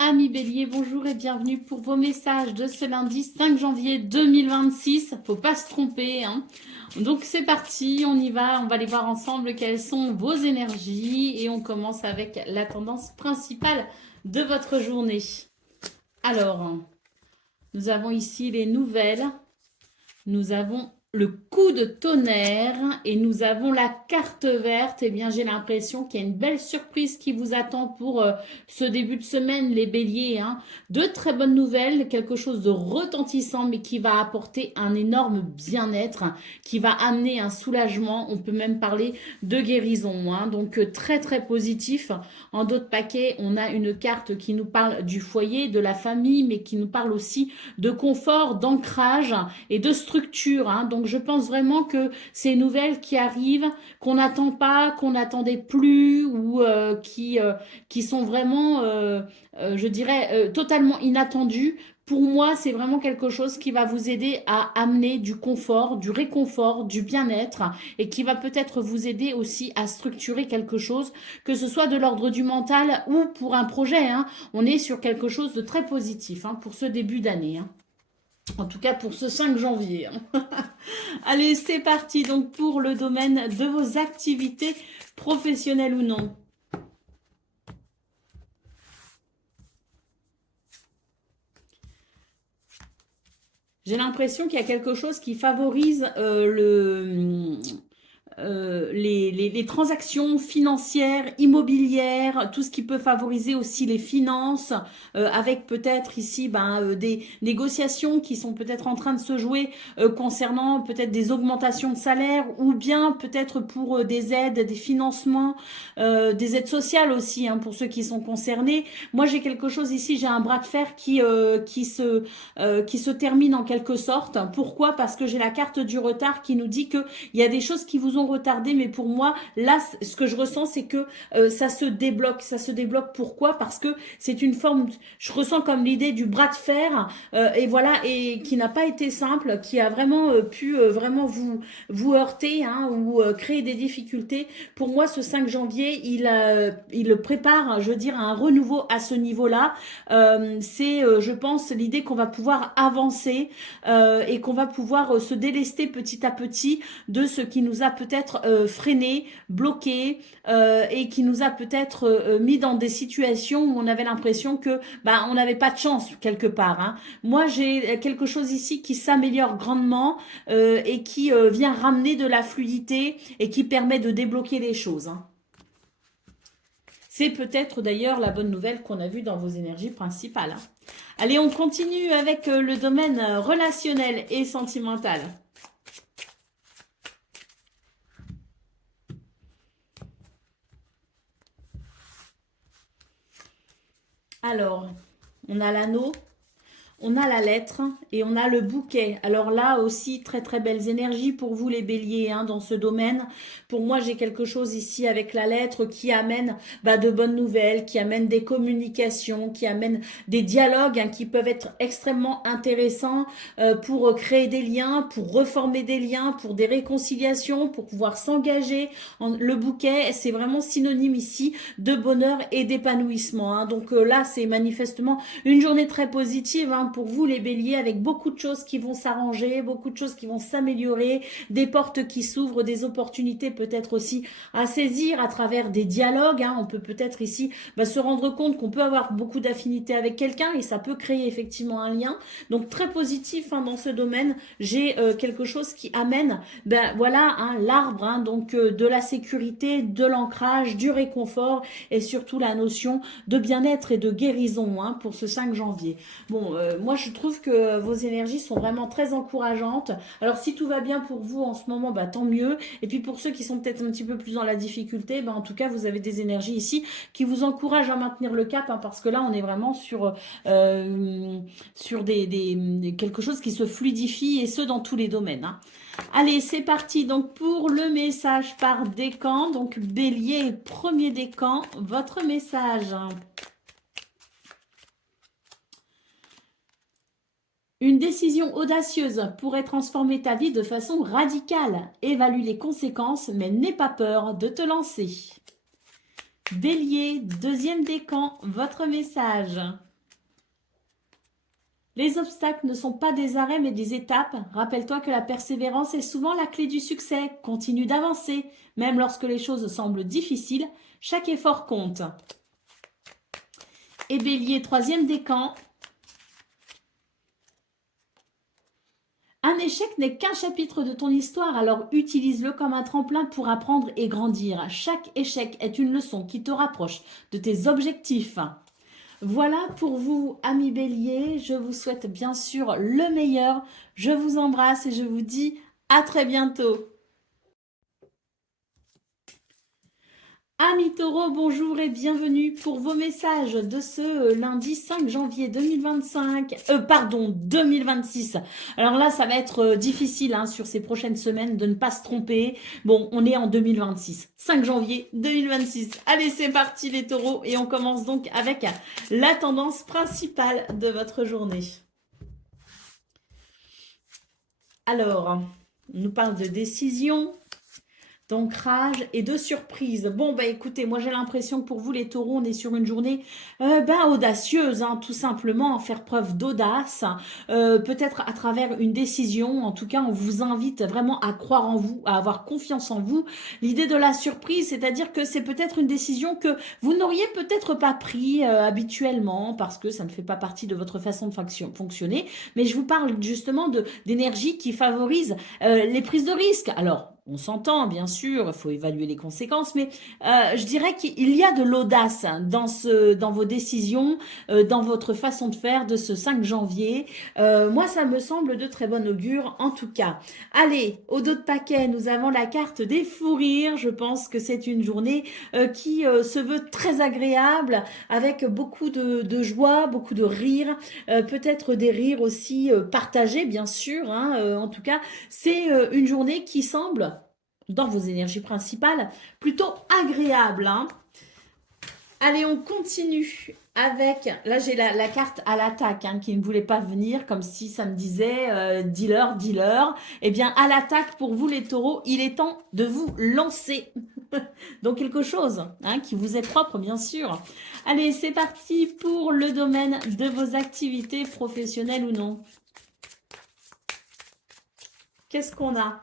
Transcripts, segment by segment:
Amis Bélier, bonjour et bienvenue pour vos messages de ce lundi 5 janvier 2026. Faut pas se tromper, hein. Donc c'est parti, on y va, on va aller voir ensemble quelles sont vos énergies et on commence avec la tendance principale de votre journée. Alors, nous avons ici les nouvelles, nous avons le coup de tonnerre et nous avons la carte verte. Eh bien, j'ai l'impression qu'il y a une belle surprise qui vous attend pour ce début de semaine, les béliers, hein. De très bonnes nouvelles, quelque chose de retentissant, mais qui va apporter un énorme bien-être, qui va amener un soulagement. On peut même parler de guérison, hein. Donc, très, très positif. En d'autres paquets, on a une carte qui nous parle du foyer, de la famille, mais qui nous parle aussi de confort, d'ancrage et de structure, hein. Donc je pense vraiment que ces nouvelles qui arrivent, qu'on n'attend pas, qu'on n'attendait plus ou qui sont vraiment, je dirais, totalement inattendues. Pour moi, c'est vraiment quelque chose qui va vous aider à amener du confort, du réconfort, du bien-être et qui va peut-être vous aider aussi à structurer quelque chose, que ce soit de l'ordre du mental ou pour un projet, hein. On est sur quelque chose de très positif, hein, pour ce début d'année, hein. En tout cas pour ce 5 janvier, hein. Allez, c'est parti donc pour le domaine de vos activités professionnelles ou non. J'ai l'impression qu'il y a quelque chose qui favorise les transactions financières, immobilières, tout ce qui peut favoriser aussi les finances, avec peut-être ici des négociations qui sont peut-être en train de se jouer concernant peut-être des augmentations de salaire ou bien peut-être pour des aides, des financements, des aides sociales aussi, hein, pour ceux qui sont concernés. Moi j'ai quelque chose ici, j'ai un bras de fer qui se termine en quelque sorte. Pourquoi? Parce que j'ai la carte du retard qui nous dit que il y a des choses qui vous ont retardé, mais pour moi, là, ce que je ressens, c'est que ça se débloque. Ça se débloque. Pourquoi? Parce que c'est une forme, je ressens comme l'idée du bras de fer, et voilà, et qui n'a pas été simple, qui a vraiment pu vraiment vous heurter, hein, ou créer des difficultés. Pour moi, ce 5 janvier, il prépare, je veux dire, un renouveau à ce niveau-là. C'est, je pense, l'idée qu'on va pouvoir avancer et qu'on va pouvoir se délester petit à petit de ce qui nous a peut-être freiné, bloqué et qui nous a peut-être mis dans des situations où on avait l'impression que on n'avait pas de chance quelque part, hein. Moi, j'ai quelque chose ici qui s'améliore grandement et qui vient ramener de la fluidité et qui permet de débloquer les choses, hein. C'est peut-être d'ailleurs la bonne nouvelle qu'on a vue dans vos énergies principales, hein. Allez, on continue avec le domaine relationnel et sentimental. Alors, on a l'anneau, on a la lettre et on a le bouquet. Alors là aussi, très très belles énergies pour vous les béliers, hein, dans ce domaine. Pour moi, j'ai quelque chose ici avec la lettre qui amène de bonnes nouvelles, qui amène des communications, qui amène des dialogues, hein, qui peuvent être extrêmement intéressants pour créer des liens, pour reformer des liens, pour des réconciliations, pour pouvoir s'engager. Le bouquet, c'est vraiment synonyme ici de bonheur et d'épanouissement, hein. Donc là, c'est manifestement une journée très positive, hein, pour vous les béliers, avec beaucoup de choses qui vont s'arranger, beaucoup de choses qui vont s'améliorer, des portes qui s'ouvrent, des opportunités peut-être aussi à saisir à travers des dialogues, hein. On peut peut-être ici se rendre compte qu'on peut avoir beaucoup d'affinités avec quelqu'un et ça peut créer effectivement un lien. Donc très positif, hein, dans ce domaine. J'ai quelque chose qui amène voilà, hein, l'arbre, hein, donc de la sécurité, de l'ancrage, du réconfort et surtout la notion de bien-être et de guérison, hein, pour ce 5 janvier. Bon, moi je trouve que vos énergies sont vraiment très encourageantes. Alors si tout va bien pour vous en ce moment, tant mieux. Et puis pour ceux qui sont peut-être un petit peu plus dans la difficulté, en tout cas vous avez des énergies ici qui vous encouragent à maintenir le cap, hein, parce que là on est vraiment sur quelque chose qui se fluidifie et ce dans tous les domaines, hein. Allez, c'est parti donc pour le message par décan. Donc bélier, premier décan, votre message. Une décision audacieuse pourrait transformer ta vie de façon radicale. Évalue les conséquences, mais n'aie pas peur de te lancer. Bélier, deuxième décan, votre message. Les obstacles ne sont pas des arrêts mais des étapes. Rappelle-toi que la persévérance est souvent la clé du succès. Continue d'avancer. Même lorsque les choses semblent difficiles, chaque effort compte. Et Bélier, troisième décan. Un échec n'est qu'un chapitre de ton histoire, alors utilise-le comme un tremplin pour apprendre et grandir. Chaque échec est une leçon qui te rapproche de tes objectifs. Voilà pour vous, amis Bélier. Je vous souhaite bien sûr le meilleur. Je vous embrasse et je vous dis à très bientôt. Amis taureaux, bonjour et bienvenue pour vos messages de ce lundi 5 janvier 2025, 2026. Alors là, ça va être difficile hein, sur ces prochaines semaines de ne pas se tromper. Bon, on est en 2026, 5 janvier 2026. Allez, c'est parti les taureaux et on commence donc avec la tendance principale de votre journée. Alors, on nous parle de décision, d'ancrage et de surprise. Bon, bah écoutez, moi j'ai l'impression que pour vous les taureaux, on est sur une journée audacieuse, hein, tout simplement, faire preuve d'audace, peut-être à travers une décision. En tout cas, on vous invite vraiment à croire en vous, à avoir confiance en vous. L'idée de la surprise, c'est-à-dire que c'est peut-être une décision que vous n'auriez peut-être pas pris habituellement parce que ça ne fait pas partie de votre façon de fonctionner. Mais je vous parle justement d'énergie qui favorise les prises de risques. Alors, on s'entend, bien sûr, il faut évaluer les conséquences, mais je dirais qu'il y a de l'audace dans vos décisions, dans votre façon de faire de ce 5 janvier. Moi, ça me semble de très bon augure, en tout cas. Allez, au dos de paquet, nous avons la carte des fous rires. Je pense que c'est une journée qui se veut très agréable, avec beaucoup de joie, beaucoup de rires, peut-être des rires aussi partagés, bien sûr. Hein, en tout cas, c'est une journée qui semble dans vos énergies principales, plutôt agréable. Hein. Allez, on continue avec, là j'ai la carte à l'attaque hein, qui ne voulait pas venir, comme si ça me disait dealer, dealer. Eh bien, à l'attaque pour vous les taureaux, il est temps de vous lancer dans quelque chose hein, qui vous est propre, bien sûr. Allez, c'est parti pour le domaine de vos activités professionnelles ou non. Qu'est-ce qu'on a ?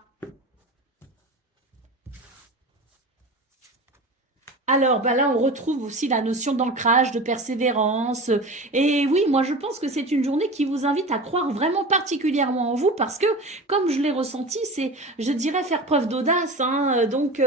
Alors, bah là, on retrouve aussi la notion d'ancrage, de persévérance. Et oui, moi, je pense que c'est une journée qui vous invite à croire vraiment particulièrement en vous parce que, comme je l'ai ressenti, c'est, je dirais, faire preuve d'audace. Hein. Donc,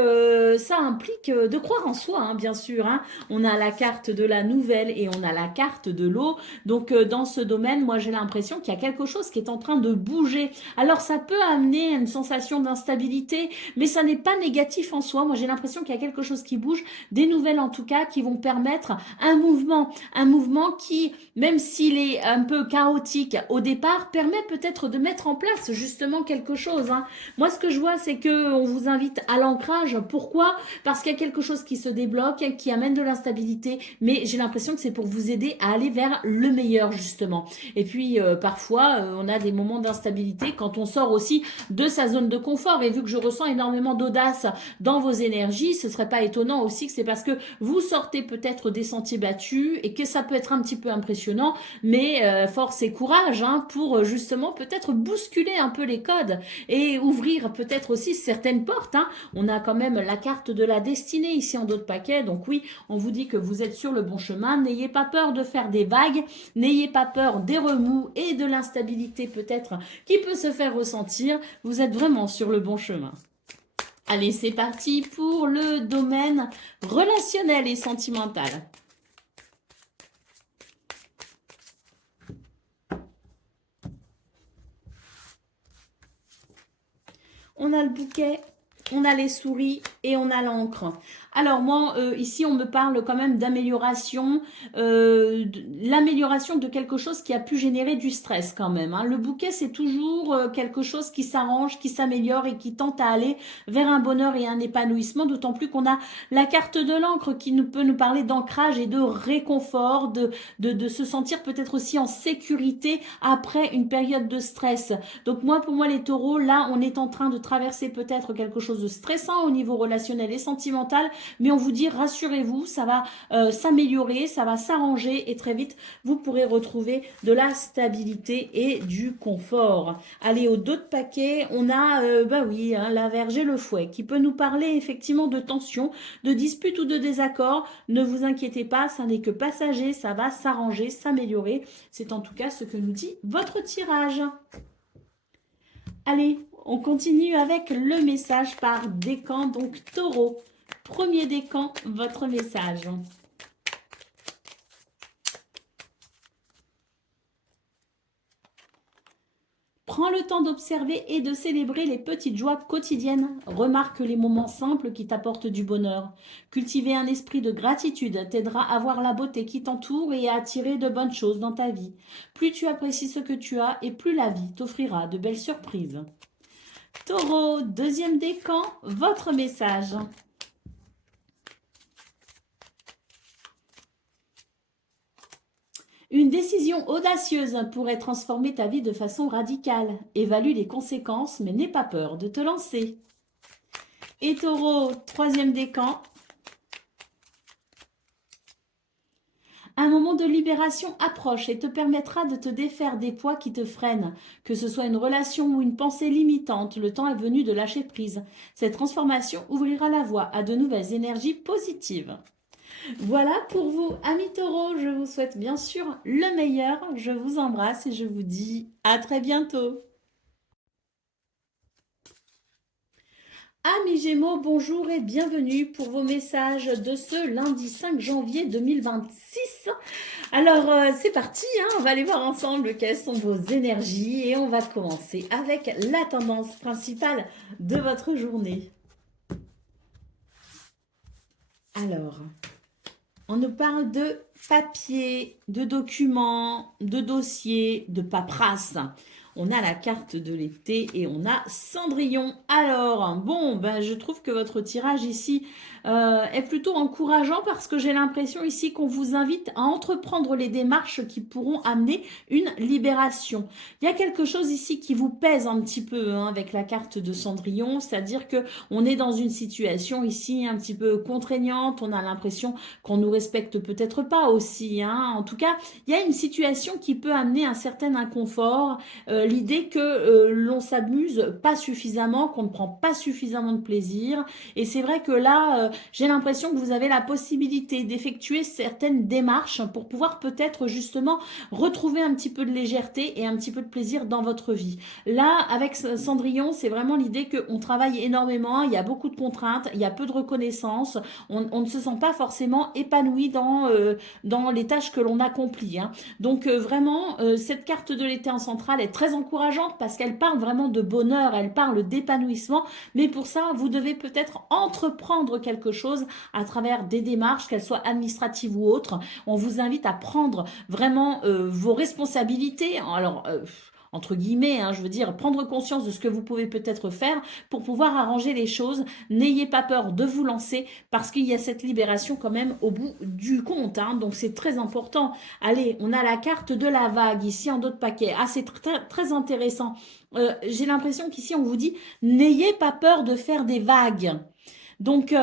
ça implique de croire en soi, hein, bien sûr. Hein. On a la carte de la nouvelle et on a la carte de l'eau. Donc, dans ce domaine, moi, j'ai l'impression qu'il y a quelque chose qui est en train de bouger. Alors, ça peut amener une sensation d'instabilité, mais ça n'est pas négatif en soi. Moi, j'ai l'impression qu'il y a quelque chose qui bouge, des nouvelles en tout cas qui vont permettre un mouvement qui, même s'il est un peu chaotique au départ, permet peut-être de mettre en place justement quelque chose. Hein. Moi, ce que je vois, c'est que on vous invite à l'ancrage. Pourquoi ? Parce qu'il y a quelque chose qui se débloque, qui amène de l'instabilité, mais j'ai l'impression que c'est pour vous aider à aller vers le meilleur justement. Et puis parfois, on a des moments d'instabilité quand on sort aussi de sa zone de confort. Et vu que je ressens énormément d'audace dans vos énergies, ce serait pas étonnant aussi que c'est parce que vous sortez peut-être des sentiers battus et que ça peut être un petit peu impressionnant, mais force et courage hein, pour justement peut-être bousculer un peu les codes et ouvrir peut-être aussi certaines portes. Hein. On a quand même la carte de la destinée ici en dos de paquet, donc oui, on vous dit que vous êtes sur le bon chemin. N'ayez pas peur de faire des vagues, n'ayez pas peur des remous et de l'instabilité peut-être qui peut se faire ressentir. Vous êtes vraiment sur le bon chemin. Allez, c'est parti pour le domaine relationnel et sentimental. On a le bouquet, on a les souris et on a l'encre. Alors moi, ici, on me parle quand même d'amélioration, l'amélioration de quelque chose qui a pu générer du stress quand même. Hein. Le bouquet, c'est toujours quelque chose qui s'arrange, qui s'améliore et qui tente à aller vers un bonheur et un épanouissement, d'autant plus qu'on a la carte de l'encre qui peut nous parler d'ancrage et de réconfort, de se sentir peut-être aussi en sécurité après une période de stress. Donc moi, pour moi, les taureaux, là, on est en train de traverser peut-être quelque chose de stressant au niveau relationnel, relationnelle et sentimentale, mais on vous dit, rassurez-vous, ça va s'améliorer, ça va s'arranger et très vite, vous pourrez retrouver de la stabilité et du confort. Allez, au dos de paquet, on a, bah oui, hein, la Vierge et le fouet, qui peut nous parler effectivement de tension, de dispute ou de désaccord. Ne vous inquiétez pas, ça n'est que passager, ça va s'arranger, s'améliorer. C'est en tout cas ce que nous dit votre tirage. Allez, on continue avec le message par décan, donc taureau. Premier décan, votre message. Prends le temps d'observer et de célébrer les petites joies quotidiennes. Remarque les moments simples qui t'apportent du bonheur. Cultiver un esprit de gratitude t'aidera à voir la beauté qui t'entoure et à attirer de bonnes choses dans ta vie. Plus tu apprécies ce que tu as et plus la vie t'offrira de belles surprises. Taureau, deuxième décan, votre message. Une décision audacieuse pourrait transformer ta vie de façon radicale. Évalue les conséquences, mais n'aie pas peur de te lancer. Et Taureau, troisième décan. Un moment de libération approche et te permettra de te défaire des poids qui te freinent. Que ce soit une relation ou une pensée limitante, le temps est venu de lâcher prise. Cette transformation ouvrira la voie à de nouvelles énergies positives. Voilà pour vous, amis taureaux, je vous souhaite bien sûr le meilleur. Je vous embrasse et je vous dis à très bientôt. Amis Gémeaux, bonjour et bienvenue pour vos messages de ce lundi 5 janvier 2026. Alors, c'est parti, hein, on va aller voir ensemble quelles sont vos énergies et on va commencer avec la tendance principale de votre journée. Alors, on nous parle de papier, de documents, de dossiers, de paperasse. On a la carte de l'été et on a Cendrillon. Alors, bon, ben, je trouve que votre tirage ici est plutôt encourageant parce que j'ai l'impression ici qu'on vous invite à entreprendre les démarches qui pourront amener une libération. Il y a quelque chose ici qui vous pèse un petit peu hein, avec la carte de Cendrillon, c'est-à-dire que on est dans une situation ici un petit peu contraignante, on a l'impression qu'on nous respecte peut-être pas aussi. Hein. En tout cas, il y a une situation qui peut amener un certain inconfort, l'idée que l'on s'amuse pas suffisamment, qu'on ne prend pas suffisamment de plaisir. Et c'est vrai que là, j'ai l'impression que vous avez la possibilité d'effectuer certaines démarches pour pouvoir peut-être justement retrouver un petit peu de légèreté et un petit peu de plaisir dans votre vie. Là, avec Cendrillon, c'est vraiment l'idée qu'on travaille énormément, il y a beaucoup de contraintes, il y a peu de reconnaissance, on ne se sent pas forcément épanoui dans les tâches que l'on accomplit. Hein. Donc vraiment, cette carte de l'été en centrale est très encourageante parce qu'elle parle vraiment de bonheur, elle parle d'épanouissement, mais pour ça, vous devez peut-être entreprendre quelque chose à travers des démarches, qu'elles soient administratives ou autres. On vous invite à prendre vraiment vos responsabilités. Alors, entre guillemets, hein, je veux dire, prendre conscience de ce que vous pouvez peut-être faire pour pouvoir arranger les choses. N'ayez pas peur de vous lancer parce qu'il y a cette libération quand même au bout du compte. Hein, donc, c'est très important. Allez, on a la carte de la vague ici en dos de paquet. Ah, c'est très intéressant. J'ai l'impression qu'ici, on vous dit, n'ayez pas peur de faire des vagues. Donc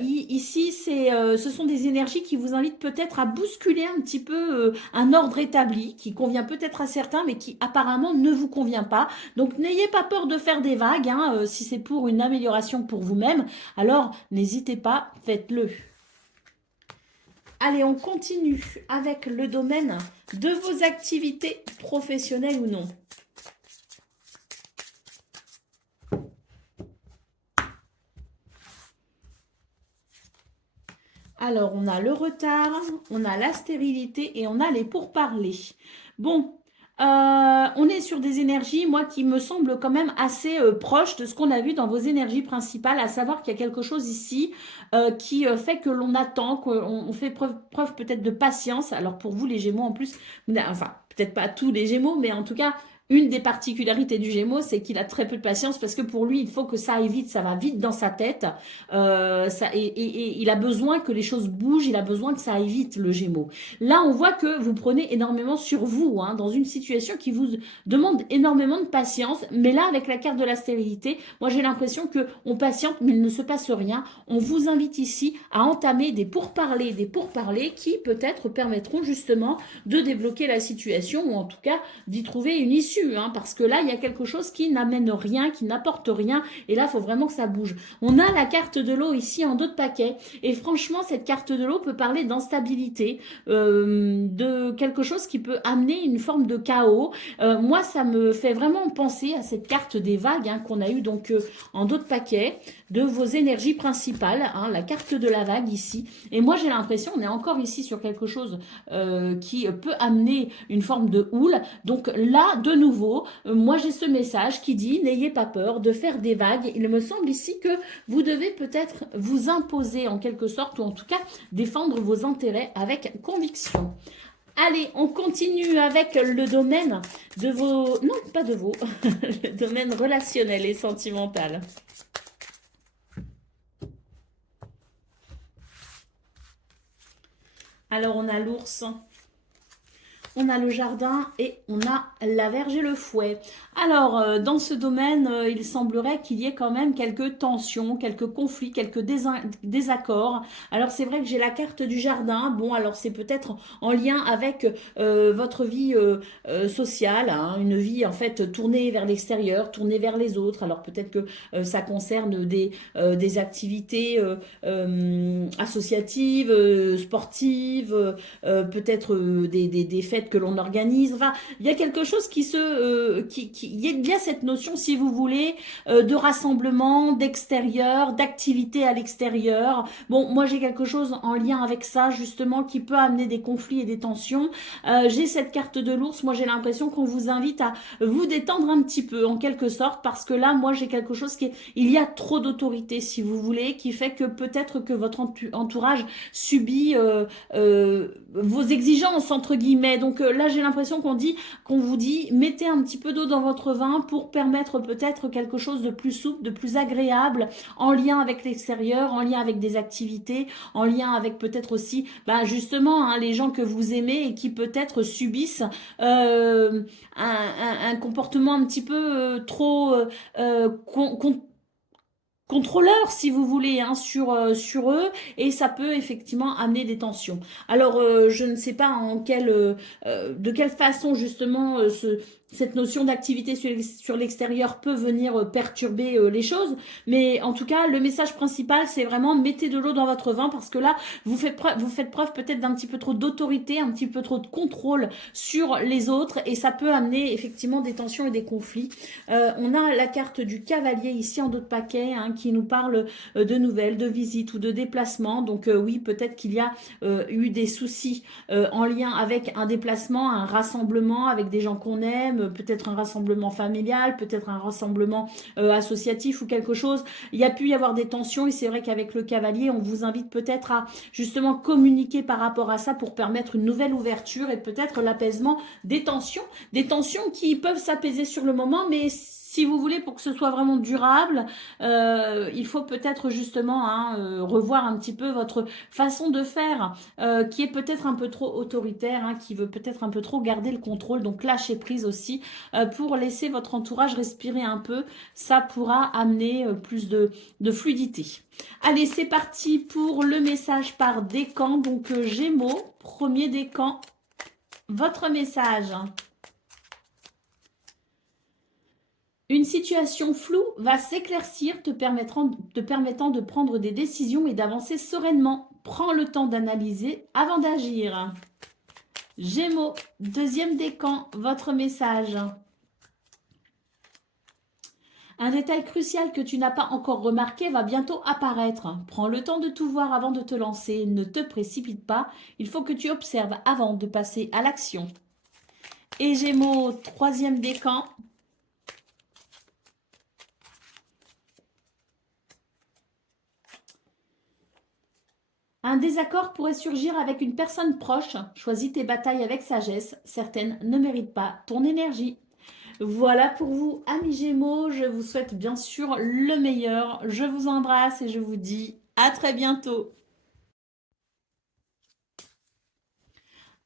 ici, ce sont des énergies qui vous invitent peut-être à bousculer un petit peu un ordre établi qui convient peut-être à certains, mais qui apparemment ne vous convient pas. Donc n'ayez pas peur de faire des vagues, hein, si c'est pour une amélioration pour vous-même, alors n'hésitez pas, faites-le. Allez, on continue avec le domaine de vos activités professionnelles ou non. Alors, on a le retard, on a la stérilité et on a les pourparlers. Bon, on est sur des énergies, moi, qui me semblent quand même assez proches de ce qu'on a vu dans vos énergies principales, à savoir qu'il y a quelque chose ici qui fait que l'on attend, qu'on fait preuve peut-être de patience. Alors, pour vous, les Gémeaux, en plus, enfin, peut-être pas tous les Gémeaux, mais en tout cas, Une des particularités du Gémeaux, c'est qu'il a très peu de patience parce que pour lui, il faut que ça aille vite, ça va vite dans sa tête. Et il a besoin que les choses bougent, il a besoin que ça aille vite, le Gémeaux. Là, on voit que vous prenez énormément sur vous, hein, dans une situation qui vous demande énormément de patience. Mais là, avec la carte de la stérilité, moi j'ai l'impression que on patiente, mais il ne se passe rien. On vous invite ici à entamer des pourparlers qui peut-être permettront justement de débloquer la situation ou en tout cas d'y trouver une issue, hein, parce que là, il y a quelque chose qui n'amène rien, qui n'apporte rien, et là, il faut vraiment que ça bouge. On a la carte de l'eau ici en dos de paquet, et franchement, cette carte de l'eau peut parler d'instabilité, de quelque chose qui peut amener une forme de chaos. Moi, ça me fait vraiment penser à cette carte des vagues, hein, qu'on a eu donc en dos de paquet, de vos énergies principales, hein, la carte de la vague ici. Et moi, j'ai l'impression, on est encore ici sur quelque chose qui peut amener une forme de houle. Donc là, de nouveau, moi j'ai ce message qui dit n'ayez pas peur de faire des vagues. Il me semble ici que vous devez peut-être vous imposer en quelque sorte, ou en tout cas défendre vos intérêts avec conviction. Allez, on continue avec le domaine de vos... Non, pas de vos. Le domaine relationnel et sentimental. Alors, on a l'ours, on a le jardin et on a la verge et le fouet. Alors, dans ce domaine, il semblerait qu'il y ait quand même quelques tensions, quelques conflits, quelques désaccords. Alors, c'est vrai que j'ai la carte du jardin. Bon, alors c'est peut-être en lien avec votre vie sociale, hein, une vie en fait tournée vers l'extérieur, tournée vers les autres. Alors, peut-être que ça concerne des activités associatives, sportives, peut-être des fêtes que l'on organise. Enfin, il y a quelque chose il y a cette notion, si vous voulez, de rassemblement, d'extérieur, d'activité à l'extérieur. Bon, moi j'ai quelque chose en lien avec ça, justement, qui peut amener des conflits et des tensions. J'ai cette carte de l'ours. Moi j'ai l'impression qu'on vous invite à vous détendre un petit peu, en quelque sorte, parce que là, moi j'ai quelque chose il y a trop d'autorité, si vous voulez, qui fait que peut-être que votre entourage subit vos exigences entre guillemets. Donc là, j'ai l'impression qu'on vous dit, mettez un petit peu d'eau dans votre vin pour permettre peut-être quelque chose de plus souple, de plus agréable, en lien avec l'extérieur, en lien avec des activités, en lien avec peut-être aussi, bah, justement, hein, les gens que vous aimez et qui peut-être subissent un comportement un petit peu trop contrôleur, si vous voulez, hein, sur eux, et ça peut effectivement amener des tensions. Alors, je ne sais pas de quelle façon justement cette notion d'activité sur l'extérieur peut venir perturber les choses, mais en tout cas, le message principal, c'est vraiment mettez de l'eau dans votre vin, parce que là, vous faites preuve peut-être d'un petit peu trop d'autorité, un petit peu trop de contrôle sur les autres, et ça peut amener effectivement des tensions et des conflits. On a la carte du cavalier ici en dos de paquet, hein, qui nous parle de nouvelles, de visites ou de déplacements. Donc oui, peut-être qu'il y a eu des soucis en lien avec un déplacement, un rassemblement avec des gens qu'on aime, peut-être un rassemblement familial, peut-être un rassemblement associatif ou quelque chose. Il y a pu y avoir des tensions, et c'est vrai qu'avec le cavalier, on vous invite peut-être à justement communiquer par rapport à ça pour permettre une nouvelle ouverture et peut-être l'apaisement des tensions qui peuvent s'apaiser sur le moment, mais si vous voulez, pour que ce soit vraiment durable, il faut peut-être justement, hein, revoir un petit peu votre façon de faire, qui est peut-être un peu trop autoritaire, hein, qui veut peut-être un peu trop garder le contrôle. Donc lâcher prise aussi, pour laisser votre entourage respirer un peu. Ça pourra amener plus de fluidité. Allez, c'est parti pour le message par décan. Donc Gémeaux, premier décan, votre message. Une situation floue va s'éclaircir, te permettant de prendre des décisions et d'avancer sereinement. Prends le temps d'analyser avant d'agir. Gémeaux, deuxième décan, votre message. Un détail crucial que tu n'as pas encore remarqué va bientôt apparaître. Prends le temps de tout voir avant de te lancer. Ne te précipite pas. Il faut que tu observes avant de passer à l'action. Et Gémeaux, troisième décan. Un désaccord pourrait surgir avec une personne proche. Choisis tes batailles avec sagesse. Certaines ne méritent pas ton énergie. Voilà pour vous, amis Gémeaux. Je vous souhaite bien sûr le meilleur. Je vous embrasse et je vous dis à très bientôt.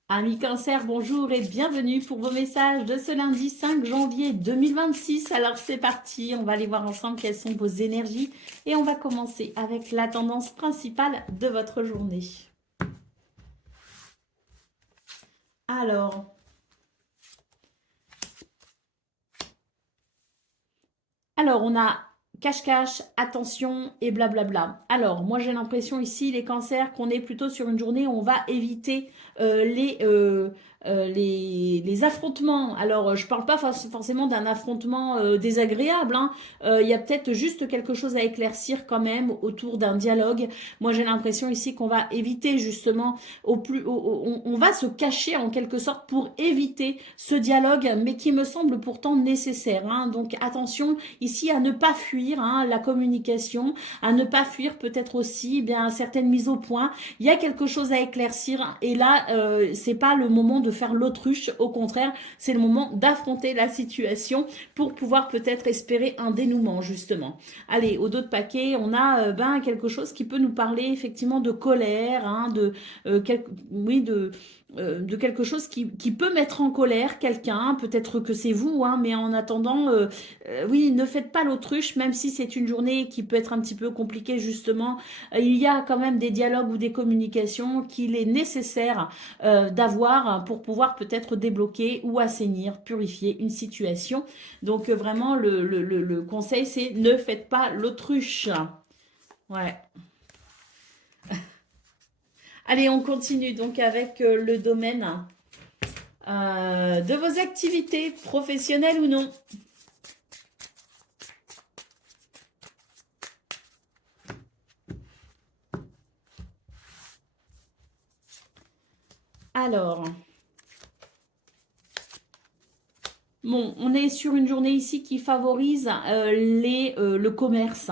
Amis Cancer, bonjour et bienvenue pour vos messages de ce lundi 5 janvier 2026. Alors c'est parti, on va aller voir ensemble quelles sont vos énergies et on va commencer avec la tendance principale de votre journée. Alors on a cache-cache, attention et blablabla. Alors, moi j'ai l'impression ici, les cancers, qu'on est plutôt sur une journée où on va éviter les affrontements. Alors, je parle pas forcément d'un affrontement désagréable, hein. Il y a peut-être juste quelque chose à éclaircir quand même autour d'un dialogue. Moi j'ai l'impression ici qu'on va éviter justement, on va se cacher en quelque sorte pour éviter ce dialogue, mais qui me semble pourtant nécessaire, hein. Donc attention ici à ne pas fuir, hein, la communication, à ne pas fuir peut-être aussi bien certaines mises au point. Il y a quelque chose à éclaircir et là, c'est pas le moment de faire l'autruche. Au contraire, c'est le moment d'affronter la situation pour pouvoir peut-être espérer un dénouement justement. Allez, au dos de paquet, on a quelque chose qui peut nous parler effectivement de colère, hein, oui, de quelque chose qui peut mettre en colère quelqu'un, peut-être que c'est vous, hein, mais en attendant, oui, ne faites pas l'autruche, même si c'est une journée qui peut être un petit peu compliquée justement. Il y a quand même des dialogues ou des communications qu'il est nécessaire d'avoir pour pouvoir peut-être débloquer ou assainir, purifier une situation. Donc vraiment, le conseil, c'est ne faites pas l'autruche. Ouais. Allez, on continue donc avec le domaine de vos activités professionnelles ou non. Alors, bon, on est sur une journée ici qui favorise le commerce,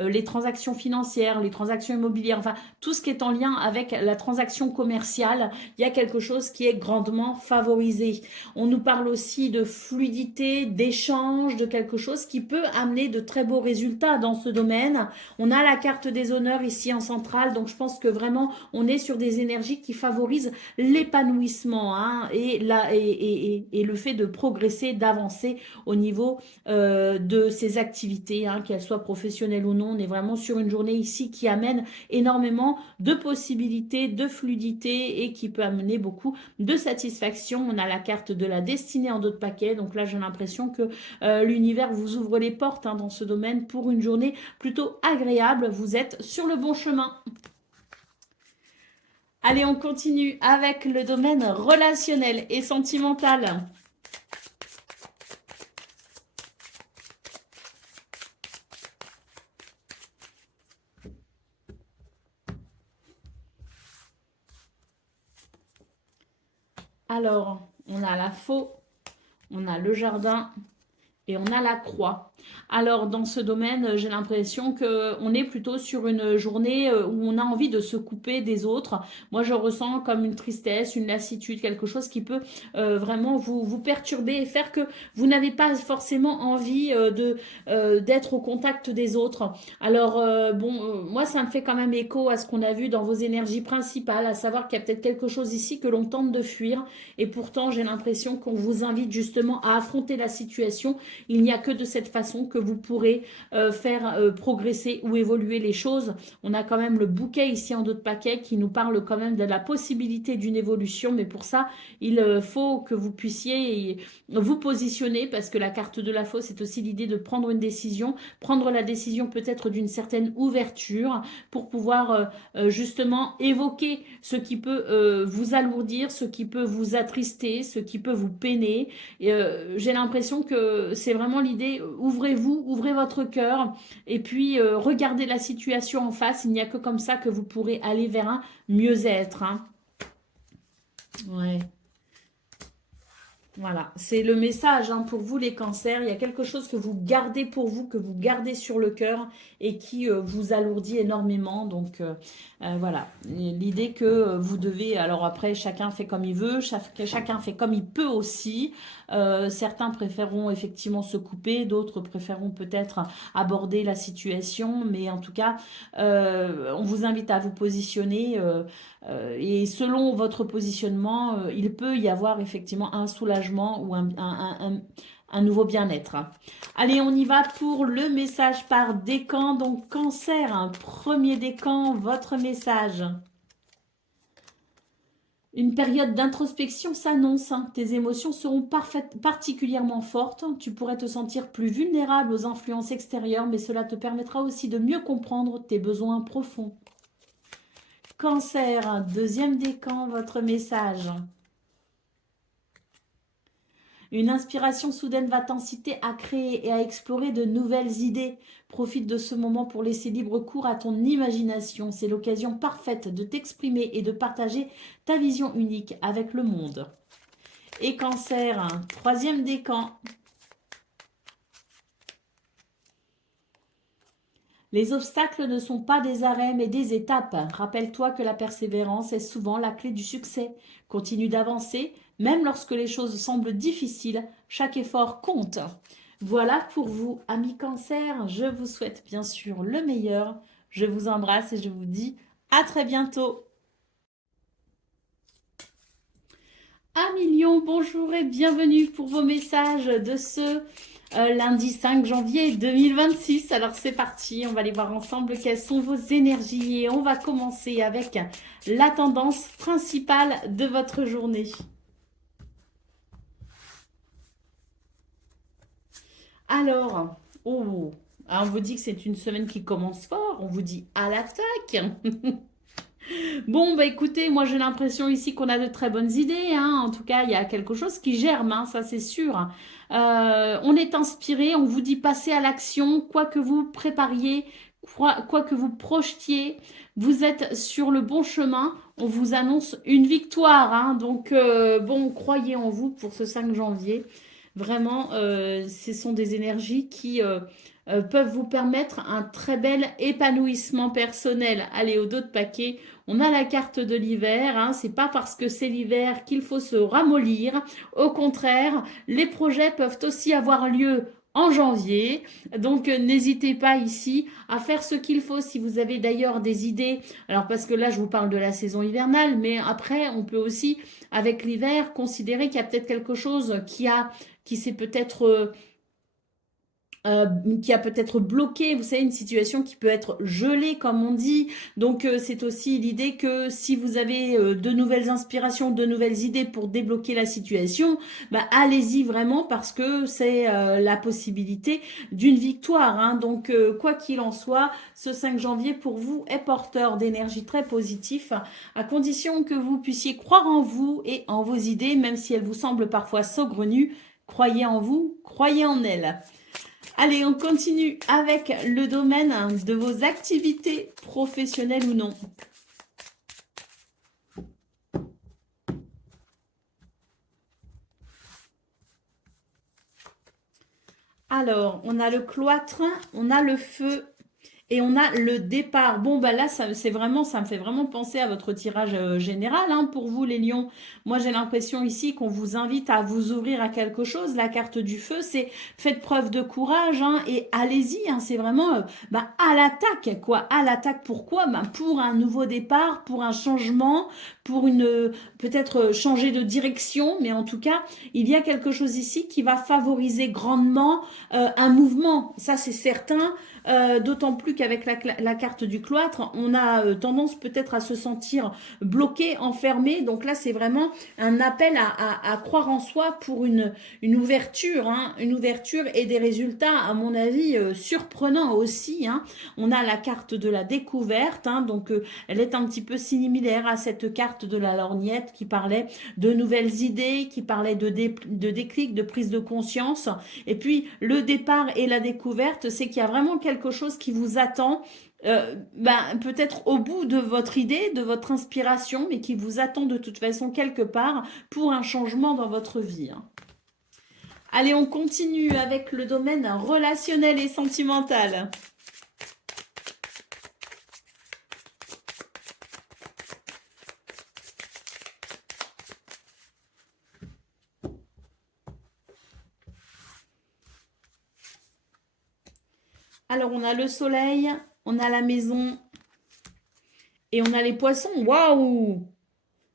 les transactions financières, les transactions immobilières, enfin tout ce qui est en lien avec la transaction commerciale. Il y a quelque chose qui est grandement favorisé. On nous parle aussi de fluidité, d'échange, de quelque chose qui peut amener de très beaux résultats dans ce domaine. On a la carte des honneurs ici en centrale, donc je pense que vraiment on est sur des énergies qui favorisent l'épanouissement, hein, et le fait de progresser, d'avancer au niveau de ses activités, hein, qu'elles soient professionnelles ou non. On est vraiment sur une journée ici qui amène énormément de possibilités, de fluidité et qui peut amener beaucoup de satisfaction. On a la carte de la destinée en dos de paquet. Donc là, j'ai l'impression que l'univers vous ouvre les portes, hein, dans ce domaine pour une journée plutôt agréable. Vous êtes sur le bon chemin. Allez, on continue avec le domaine relationnel et sentimental. Alors, on a la faux, on a le jardin et on a la croix. Alors, dans ce domaine, j'ai l'impression qu'on est plutôt sur une journée où on a envie de se couper des autres. Moi, je ressens comme une tristesse, une lassitude, quelque chose qui peut vraiment vous perturber et faire que vous n'avez pas forcément envie d'être au contact des autres. Alors, moi, ça me fait quand même écho à ce qu'on a vu dans vos énergies principales, à savoir qu'il y a peut-être quelque chose ici que l'on tente de fuir. Et pourtant, j'ai l'impression qu'on vous invite justement à affronter la situation. Il n'y a que de cette façon que vous pourrez faire progresser ou évoluer les choses. On a quand même le bouquet ici en dos de paquet qui nous parle quand même de la possibilité d'une évolution, mais pour ça, il faut que vous puissiez vous positionner, parce que la carte de la fausse, c'est aussi l'idée de prendre une décision, prendre la décision peut-être d'une certaine ouverture pour pouvoir justement évoquer ce qui peut vous alourdir, ce qui peut vous attrister, ce qui peut vous peiner. J'ai l'impression que c'est vraiment l'idée, ouvrez-vous, ouvrez votre cœur et puis regardez la situation en face. Il n'y a que comme ça que vous pourrez aller vers un mieux-être, hein. Ouais. Voilà, c'est le message hein, pour vous les cancers. Il y a quelque chose que vous gardez pour vous, que vous gardez sur le cœur et qui vous alourdit énormément. Donc voilà, l'idée que vous devez, alors après chacun fait comme il veut, chacun fait comme il peut aussi. Certains préféreront effectivement se couper, d'autres préféreront peut-être aborder la situation. Mais en tout cas, on vous invite à vous positionner. Et selon votre positionnement, il peut y avoir effectivement un soulagement ou un nouveau bien-être. Allez, on y va pour le message par décan. Donc, cancer, un premier décan, votre message. Une période d'introspection s'annonce. Hein. Tes émotions seront particulièrement fortes. Tu pourrais te sentir plus vulnérable aux influences extérieures, mais cela te permettra aussi de mieux comprendre tes besoins profonds. Cancer, deuxième décan, votre message. Une inspiration soudaine va t'inciter à créer et à explorer de nouvelles idées. Profite de ce moment pour laisser libre cours à ton imagination. C'est l'occasion parfaite de t'exprimer et de partager ta vision unique avec le monde. Et cancer, troisième décan. Les obstacles ne sont pas des arrêts mais des étapes. Rappelle-toi que la persévérance est souvent la clé du succès. Continue d'avancer, même lorsque les choses semblent difficiles, chaque effort compte. Voilà pour vous, amis cancer. Je vous souhaite bien sûr le meilleur. Je vous embrasse et je vous dis à très bientôt. Amis Lion, bonjour et bienvenue pour vos messages de ce lundi 5 janvier 2026. Alors c'est parti, on va aller voir ensemble quelles sont vos énergies et on va commencer avec la tendance principale de votre journée. Alors, oh, on vous dit que c'est une semaine qui commence fort, on vous dit à l'attaque. Bon, bah écoutez, moi j'ai l'impression ici qu'on a de très bonnes idées. Hein. En tout cas, il y a quelque chose qui germe, hein, ça c'est sûr. On est inspiré, on vous dit passer à l'action, quoi que vous prépariez, quoi que vous projetiez, vous êtes sur le bon chemin. On vous annonce une victoire. Hein. Donc, bon, croyez en vous pour ce 5 janvier. Vraiment, ce sont des énergies qui peuvent vous permettre un très bel épanouissement personnel. Allez, au dos de paquet. On a la carte de l'hiver, hein. C'est pas parce que c'est l'hiver qu'il faut se ramollir. Au contraire, les projets peuvent aussi avoir lieu en janvier. Donc n'hésitez pas ici à faire ce qu'il faut si vous avez d'ailleurs des idées. Alors parce que là je vous parle de la saison hivernale, mais après on peut aussi avec l'hiver considérer qu'il y a peut-être quelque chose qui s'est peut-être qui a peut-être bloqué, vous savez, une situation qui peut être gelée, comme on dit. Donc, c'est aussi l'idée que si vous avez de nouvelles inspirations, de nouvelles idées pour débloquer la situation, bah, allez-y vraiment parce que c'est la possibilité d'une victoire. Hein. Donc, quoi qu'il en soit, ce 5 janvier pour vous est porteur d'énergie très positive, à condition que vous puissiez croire en vous et en vos idées, même si elles vous semblent parfois saugrenues. Croyez en vous, croyez en elles. Allez, on continue avec le domaine de vos activités professionnelles ou non. Alors, on a le cloître, on a le feu et on a le départ. Bon, bah là, ça me fait vraiment penser à votre tirage général. Hein, pour vous, les lions, moi, j'ai l'impression ici qu'on vous invite à vous ouvrir à quelque chose. La carte du feu, c'est faites preuve de courage hein, et allez-y. Hein, c'est vraiment bah, à l'attaque, quoi. À l'attaque, pourquoi bah, pour un nouveau départ, pour un changement, pour une peut-être changer de direction. Mais en tout cas, il y a quelque chose ici qui va favoriser grandement un mouvement. Ça, c'est certain. D'autant plus qu'avec la carte du cloître, on a tendance peut-être à se sentir bloqué, enfermé. Donc là, c'est vraiment un appel à croire en soi pour une ouverture, hein, une ouverture et des résultats, à mon avis, surprenants aussi. Hein. On a la carte de la découverte, hein, donc elle est un petit peu similaire à cette carte de la lorgnette qui parlait de nouvelles idées, qui parlait de déclic, de prise de conscience. Et puis le départ et la découverte, c'est qu'il y a vraiment quelque chose qui vous attend, peut-être au bout de votre idée, de votre inspiration, mais qui vous attend de toute façon quelque part pour un changement dans votre vie. Hein. Allez, on continue avec le domaine relationnel et sentimental. Alors, on a le soleil, on a la maison et on a les poissons. Waouh!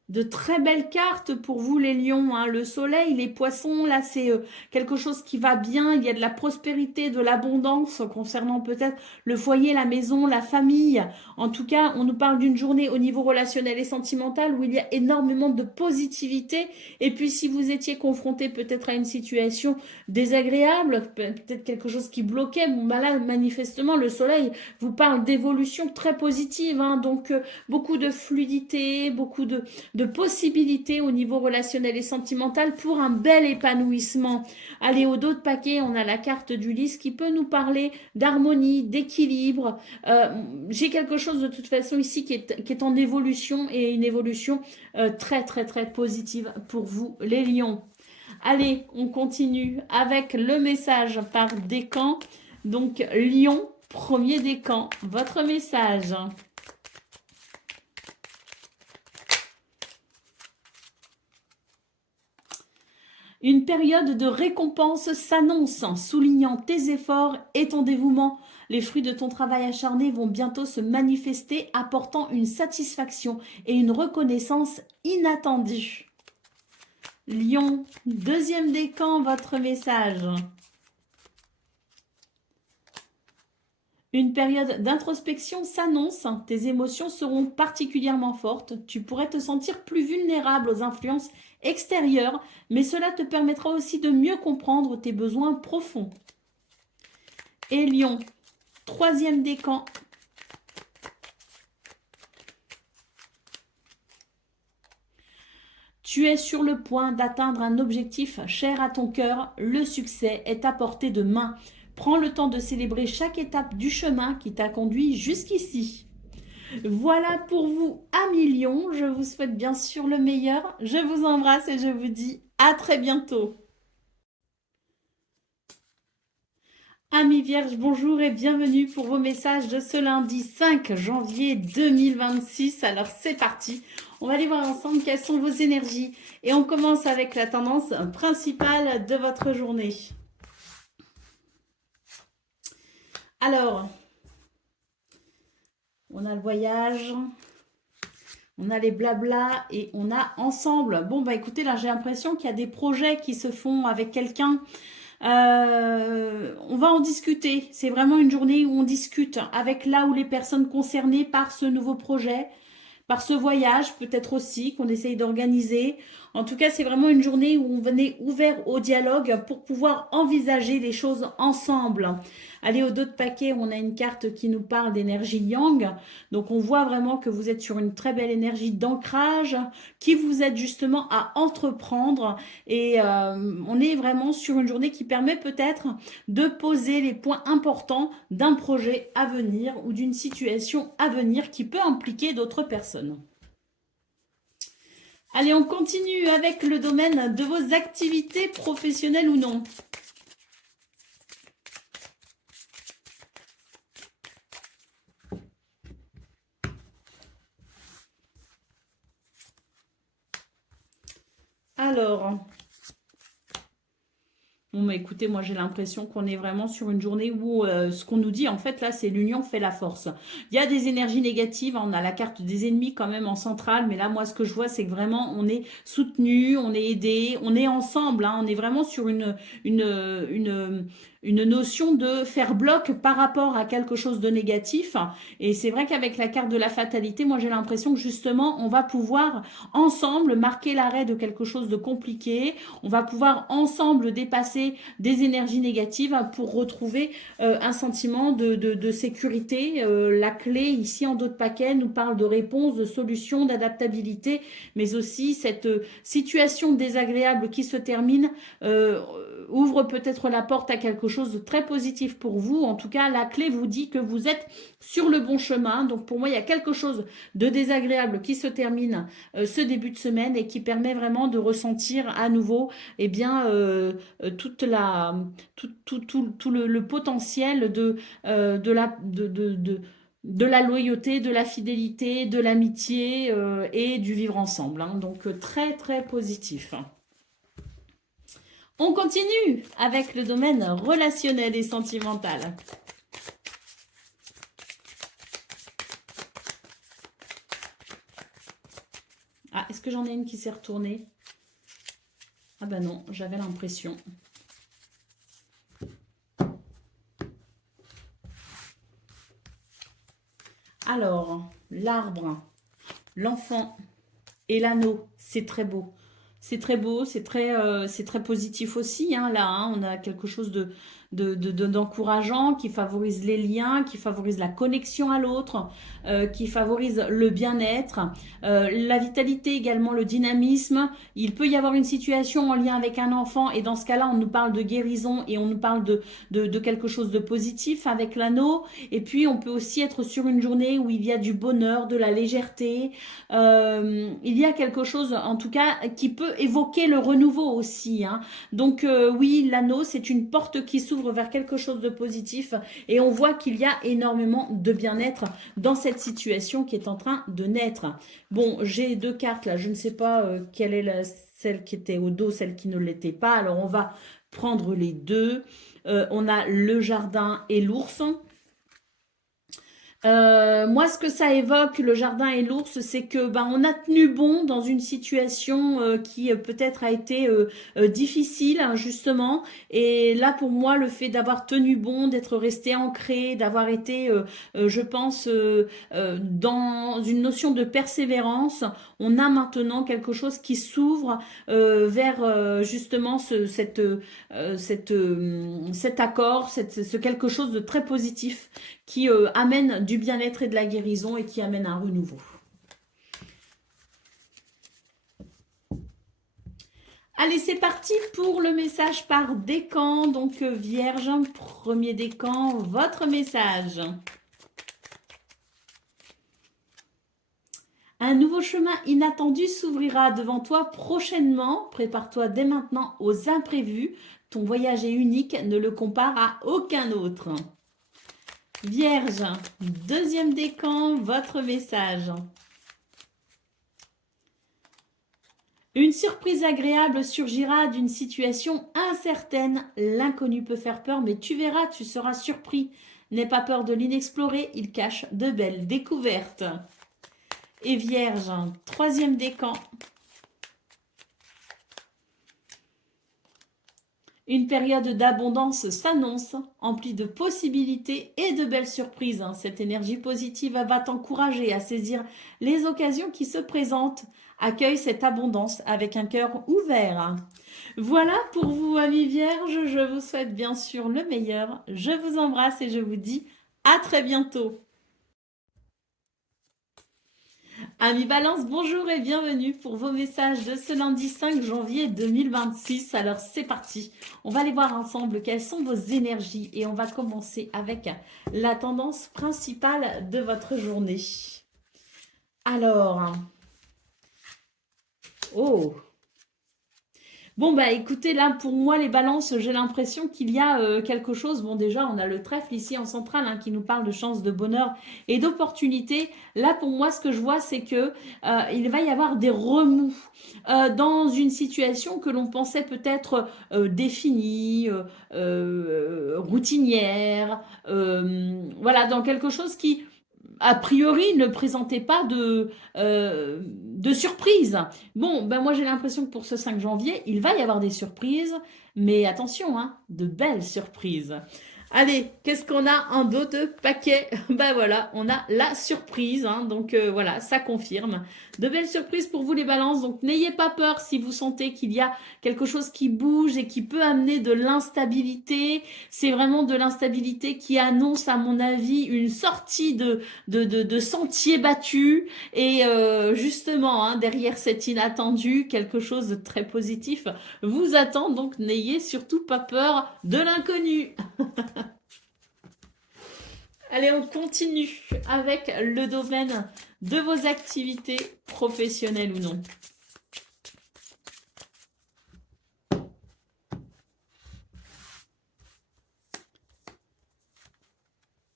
De très belles cartes pour vous les lions, hein. Le soleil, les poissons, là c'est quelque chose qui va bien, il y a de la prospérité, de l'abondance concernant peut-être le foyer, la maison, la famille. En tout cas, on nous parle d'une journée au niveau relationnel et sentimental où il y a énormément de positivité. Et puis si vous étiez confronté peut-être à une situation désagréable, peut-être quelque chose qui bloquait, bon bah là manifestement le soleil vous parle d'évolution très positive, hein. Donc beaucoup de fluidité, beaucoup de possibilités au niveau relationnel et sentimental pour un bel épanouissement. Allez, au dos de paquet, on a la carte du lys qui peut nous parler d'harmonie, d'équilibre. J'ai quelque chose de toute façon ici qui est en évolution et une évolution très très très positive pour vous les lions. Allez, on continue avec le message par décan. Donc, lion, premier décan, votre message. Une période de récompense s'annonce, soulignant tes efforts et ton dévouement. Les fruits de ton travail acharné vont bientôt se manifester, apportant une satisfaction et une reconnaissance inattendue. Lion, deuxième décan, votre message. Une période d'introspection s'annonce, tes émotions seront particulièrement fortes, tu pourrais te sentir plus vulnérable aux influences extérieures, mais cela te permettra aussi de mieux comprendre tes besoins profonds. Et Lion, troisième décan. Tu es sur le point d'atteindre un objectif cher à ton cœur, le succès est à portée de main. Prends le temps de célébrer chaque étape du chemin qui t'a conduit jusqu'ici. Voilà pour vous, amis lions. Je vous souhaite bien sûr le meilleur. Je vous embrasse et je vous dis à très bientôt. Amis vierges, bonjour et bienvenue pour vos messages de ce lundi 5 janvier 2026. Alors c'est parti, on va aller voir ensemble quelles sont vos énergies. Et on commence avec la tendance principale de votre journée. Alors, on a le voyage, on a les blablas et on a ensemble. Bon, bah écoutez, là j'ai l'impression qu'il y a des projets qui se font avec quelqu'un. On va en discuter. C'est vraiment une journée où on discute avec là où les personnes concernées par ce nouveau projet, par ce voyage peut-être aussi qu'on essaye d'organiser. En tout cas, c'est vraiment une journée où on est ouvert au dialogue pour pouvoir envisager les choses ensemble. Allez, au dos de paquet, on a une carte qui nous parle d'énergie yang. Donc, on voit vraiment que vous êtes sur une très belle énergie d'ancrage qui vous aide justement à entreprendre. Et on est vraiment sur une journée qui permet peut-être de poser les points importants d'un projet à venir ou d'une situation à venir qui peut impliquer d'autres personnes. Allez, on continue avec le domaine de vos activités professionnelles ou non. Alors, bon, bah écoutez, moi j'ai l'impression qu'on est vraiment sur une journée où ce qu'on nous dit, en fait, là, c'est l'union fait la force. Il y a des énergies négatives, hein, on a la carte des ennemis quand même en centrale, mais là, moi, ce que je vois, c'est que vraiment, on est soutenu, on est aidé, on est ensemble, hein, on est vraiment sur une notion de faire bloc par rapport à quelque chose de négatif. Et c'est vrai qu'avec la carte de la fatalité, moi j'ai l'impression que justement, on va pouvoir ensemble marquer l'arrêt de quelque chose de compliqué. On va pouvoir ensemble dépasser des énergies négatives pour retrouver un sentiment de sécurité. La clé ici en dos de paquet nous parle de réponse, de solution, d'adaptabilité, mais aussi cette situation désagréable qui se termine ouvre peut-être la porte à quelque chose de très positif pour vous. En tout cas, la clé vous dit que vous êtes sur le bon chemin. Donc pour moi, il y a quelque chose de désagréable qui se termine ce début de semaine et qui permet vraiment de ressentir à nouveau eh bien, toute la, tout le potentiel de la loyauté, de la fidélité, de l'amitié et du vivre ensemble. Hein. Donc très très positif. On continue avec le domaine relationnel et sentimental. Ah, est-ce que j'en ai une qui s'est retournée? Ah ben non, j'avais l'impression. Alors, l'arbre, l'enfant et l'anneau, c'est très beau. C'est très beau, c'est très positif aussi. Hein, là, hein, on a quelque chose d'encourageant qui favorise les liens, qui favorise la connexion à l'autre, qui favorise le bien-être, la vitalité également, le dynamisme. Il peut y avoir une situation en lien avec un enfant et dans ce cas-là, on nous parle de guérison et on nous parle de quelque chose de positif avec l'anneau. Et puis, on peut aussi être sur une journée où il y a du bonheur, de la légèreté. Il y a quelque chose, en tout cas, qui peut évoquer le renouveau aussi. Hein. Donc, oui, l'anneau, c'est une porte qui s'ouvre vers quelque chose de positif et on voit qu'il y a énormément de bien-être dans cette situation qui est en train de naître. Bon, j'ai deux cartes là, je ne sais pas quelle est celle qui était au dos, celle qui ne l'était pas. Alors, on va prendre les deux. On a le jardin et l'ours. Moi, ce que ça évoque, le jardin et l'ours, c'est que ben, on a tenu bon dans une situation qui peut-être a été difficile, hein, justement. Et là, pour moi, le fait d'avoir tenu bon, d'être resté ancré, d'avoir été, je pense, dans une notion de persévérance, on a maintenant quelque chose qui s'ouvre vers justement cet accord, ce quelque chose de très positif qui amène du bien-être et de la guérison et qui amène un renouveau. Allez, c'est parti pour le message par décan. Donc, Vierge, premier décan, votre message. Un nouveau chemin inattendu s'ouvrira devant toi prochainement. Prépare-toi dès maintenant aux imprévus. Ton voyage est unique, ne le compare à aucun autre. Vierge, deuxième décan, votre message. Une surprise agréable surgira d'une situation incertaine. L'inconnu peut faire peur, mais tu verras, tu seras surpris. N'aie pas peur de l'inexploré, il cache de belles découvertes. Et Vierge, troisième décan. Une période d'abondance s'annonce, emplie de possibilités et de belles surprises. Cette énergie positive va t'encourager à saisir les occasions qui se présentent. Accueille cette abondance avec un cœur ouvert. Voilà pour vous, amis vierges. Je vous souhaite bien sûr le meilleur. Je vous embrasse et je vous dis à très bientôt. Amis Balance, bonjour et bienvenue pour vos messages de ce lundi 5 janvier 2026. Alors c'est parti, on va aller voir ensemble quelles sont vos énergies et on va commencer avec la tendance principale de votre journée. Alors, oh, bon, bah écoutez, là pour moi les balances, j'ai l'impression qu'il y a quelque chose. Bon, déjà, on a le trèfle ici en centrale hein, qui nous parle de chance, de bonheur et d'opportunité. Là pour moi, ce que je vois, c'est que il va y avoir des remous dans une situation que l'on pensait peut-être définie, routinière, voilà, dans quelque chose qui a priori ne présentait pas de surprise. Bon, ben moi j'ai l'impression que pour ce 5 janvier, il va y avoir des surprises, mais attention, hein, de belles surprises. Allez, qu'est-ce qu'on a en dos de paquet? Ben voilà, on a la surprise, hein, donc voilà, ça confirme. De belles surprises pour vous les balances, donc n'ayez pas peur si vous sentez qu'il y a quelque chose qui bouge et qui peut amener de l'instabilité. C'est vraiment de l'instabilité qui annonce, à mon avis, une sortie de sentiers battus. Et justement, hein, derrière cet inattendu, quelque chose de très positif vous attend, donc n'ayez surtout pas peur de l'inconnu. Allez, on continue avec le domaine de vos activités professionnelles ou non.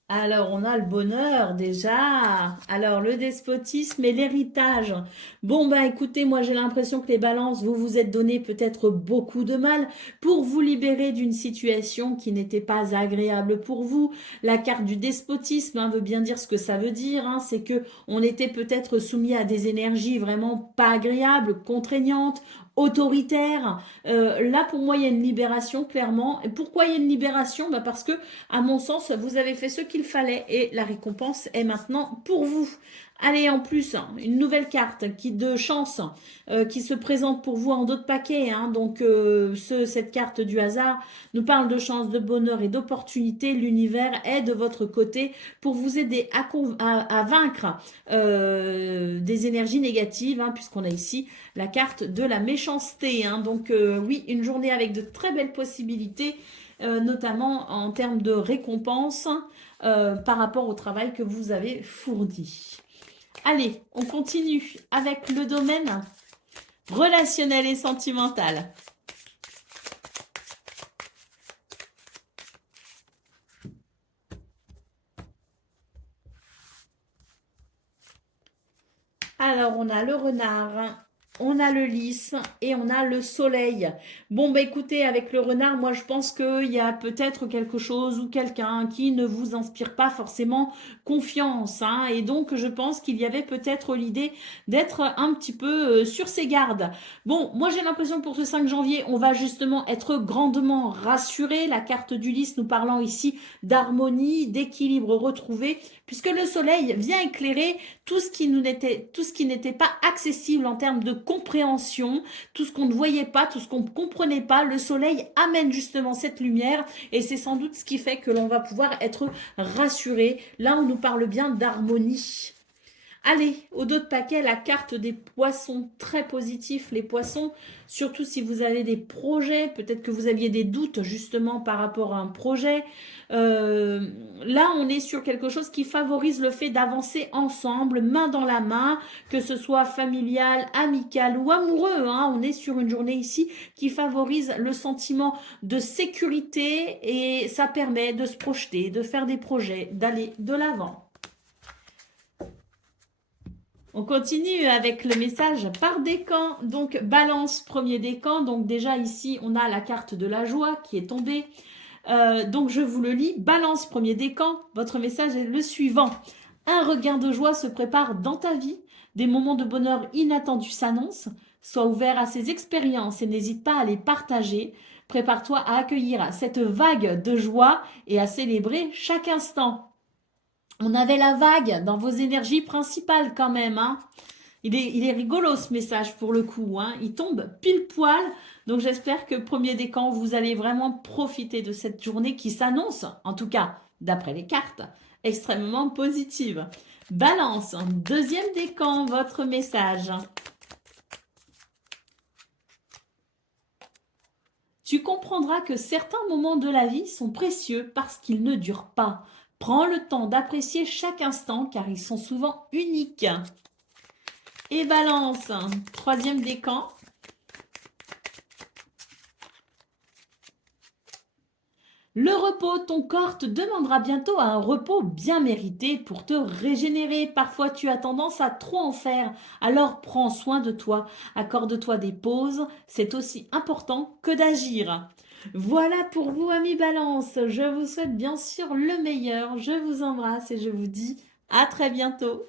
Alors, on a le bonheur déjà. Alors, le despotisme et l'héritage. Bon, bah écoutez, moi j'ai l'impression que les balances, vous vous êtes donné peut-être beaucoup de mal pour vous libérer d'une situation qui n'était pas agréable pour vous. La carte du despotisme hein, veut bien dire ce que ça veut dire. Hein, c'est que on était peut-être soumis à des énergies vraiment pas agréables, contraignantes, autoritaires. Là, pour moi, il y a une libération, clairement. Et pourquoi il y a une libération? Bah parce que à mon sens, vous avez fait ce qu'il fallait et la récompense est maintenant pour vous. Allez, en plus, une nouvelle carte qui de chance qui se présente pour vous en d'autres paquets. Hein. Donc, cette carte du hasard nous parle de chance, de bonheur et d'opportunité. L'univers est de votre côté pour vous aider à vaincre des énergies négatives, hein, puisqu'on a ici la carte de la méchanceté. Hein. Donc, oui, une journée avec de très belles possibilités notamment en termes de récompense par rapport au travail que vous avez fourni. Allez, on continue avec le domaine relationnel et sentimental. Alors, on a le renard, on a le lys et on a le soleil. Bon, bah écoutez, avec le renard, moi je pense qu'il y a peut-être quelque chose ou quelqu'un qui ne vous inspire pas forcément confiance. Hein, et donc, je pense qu'il y avait peut-être l'idée d'être un petit peu sur ses gardes. Bon, moi j'ai l'impression que pour ce 5 janvier, on va justement être grandement rassuré. La carte du lys nous parlant ici d'harmonie, d'équilibre retrouvé, puisque le soleil vient éclairer tout ce qui n'était pas accessible en termes de compréhension, tout ce qu'on ne voyait pas, tout ce qu'on ne comprenait pas. Le soleil amène justement cette lumière et c'est sans doute ce qui fait que l'on va pouvoir être rassuré. Là, on nous parle bien d'harmonie. Allez, au dos de paquet, la carte des poissons, très positif, les poissons, surtout si vous avez des projets, peut-être que vous aviez des doutes justement par rapport à un projet. Là, on est sur quelque chose qui favorise le fait d'avancer ensemble, main dans la main, que ce soit familial, amical ou amoureux. Hein. On est sur une journée ici qui favorise le sentiment de sécurité et ça permet de se projeter, de faire des projets, d'aller de l'avant. On continue avec le message par décan. Donc, balance, premier décan. Donc, déjà ici, on a la carte de la joie qui est tombée. Donc, je vous le lis. Balance, premier décan. Votre message est le suivant. Un regain de joie se prépare dans ta vie. Des moments de bonheur inattendus s'annoncent. Sois ouvert à ces expériences et n'hésite pas à les partager. Prépare-toi à accueillir cette vague de joie et à célébrer chaque instant. On avait la vague dans vos énergies principales quand même. Hein. Il est rigolo ce message pour le coup. Hein. Il tombe pile poil. Donc j'espère que premier décan, vous allez vraiment profiter de cette journée qui s'annonce, en tout cas d'après les cartes, extrêmement positive. Balance, deuxième décan, votre message. Tu comprendras que certains moments de la vie sont précieux parce qu'ils ne durent pas. Prends le temps d'apprécier chaque instant car ils sont souvent uniques. Et balance, troisième décan. Le repos, ton corps te demandera bientôt un repos bien mérité pour te régénérer. Parfois tu as tendance à trop en faire, alors prends soin de toi, accorde-toi des pauses, c'est aussi important que d'agir. Voilà pour vous amis Balance, je vous souhaite bien sûr le meilleur, je vous embrasse et je vous dis à très bientôt.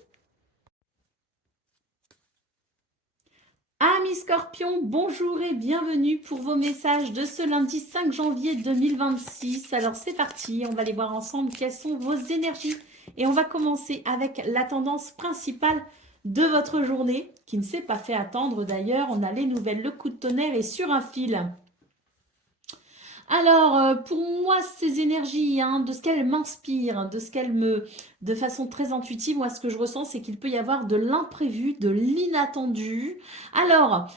Amis Scorpions, bonjour et bienvenue pour vos messages de ce lundi 5 janvier 2026. Alors c'est parti, on va aller voir ensemble quelles sont vos énergies. Et on va commencer avec la tendance principale de votre journée, qui ne s'est pas fait attendre d'ailleurs. On a les nouvelles, le coup de tonnerre est sur un fil. Alors, pour moi, ces énergies, hein, de ce qu'elles m'inspirent, de ce qu'elles me... De façon très intuitive, moi, ce que je ressens, c'est qu'il peut y avoir de l'imprévu, de l'inattendu. Alors,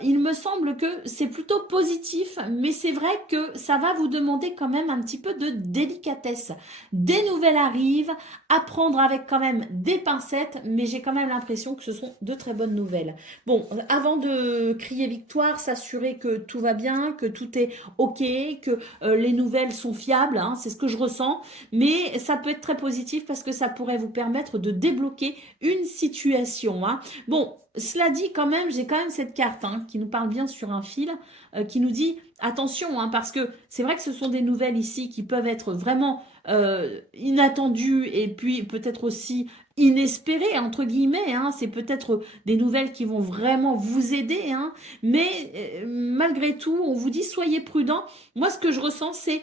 il me semble que c'est plutôt positif, mais c'est vrai que ça va vous demander quand même un petit peu de délicatesse. Des nouvelles arrivent, à prendre avec quand même des pincettes, mais j'ai quand même l'impression que ce sont de très bonnes nouvelles. Bon, avant de crier victoire, s'assurer que tout va bien, que tout est ok, que les nouvelles sont fiables, hein, c'est ce que je ressens, mais ça peut être très positif parce que ça pourrait vous permettre de débloquer une situation. Hein. Bon, cela dit, quand même, j'ai quand même cette carte hein, qui nous parle bien sur un fil, qui nous dit attention, hein, parce que c'est vrai que ce sont des nouvelles ici qui peuvent être vraiment inattendues et puis peut-être aussi inespérées, entre guillemets. Hein, c'est peut-être des nouvelles qui vont vraiment vous aider, hein, mais malgré tout, on vous dit soyez prudents. Moi, ce que je ressens, c'est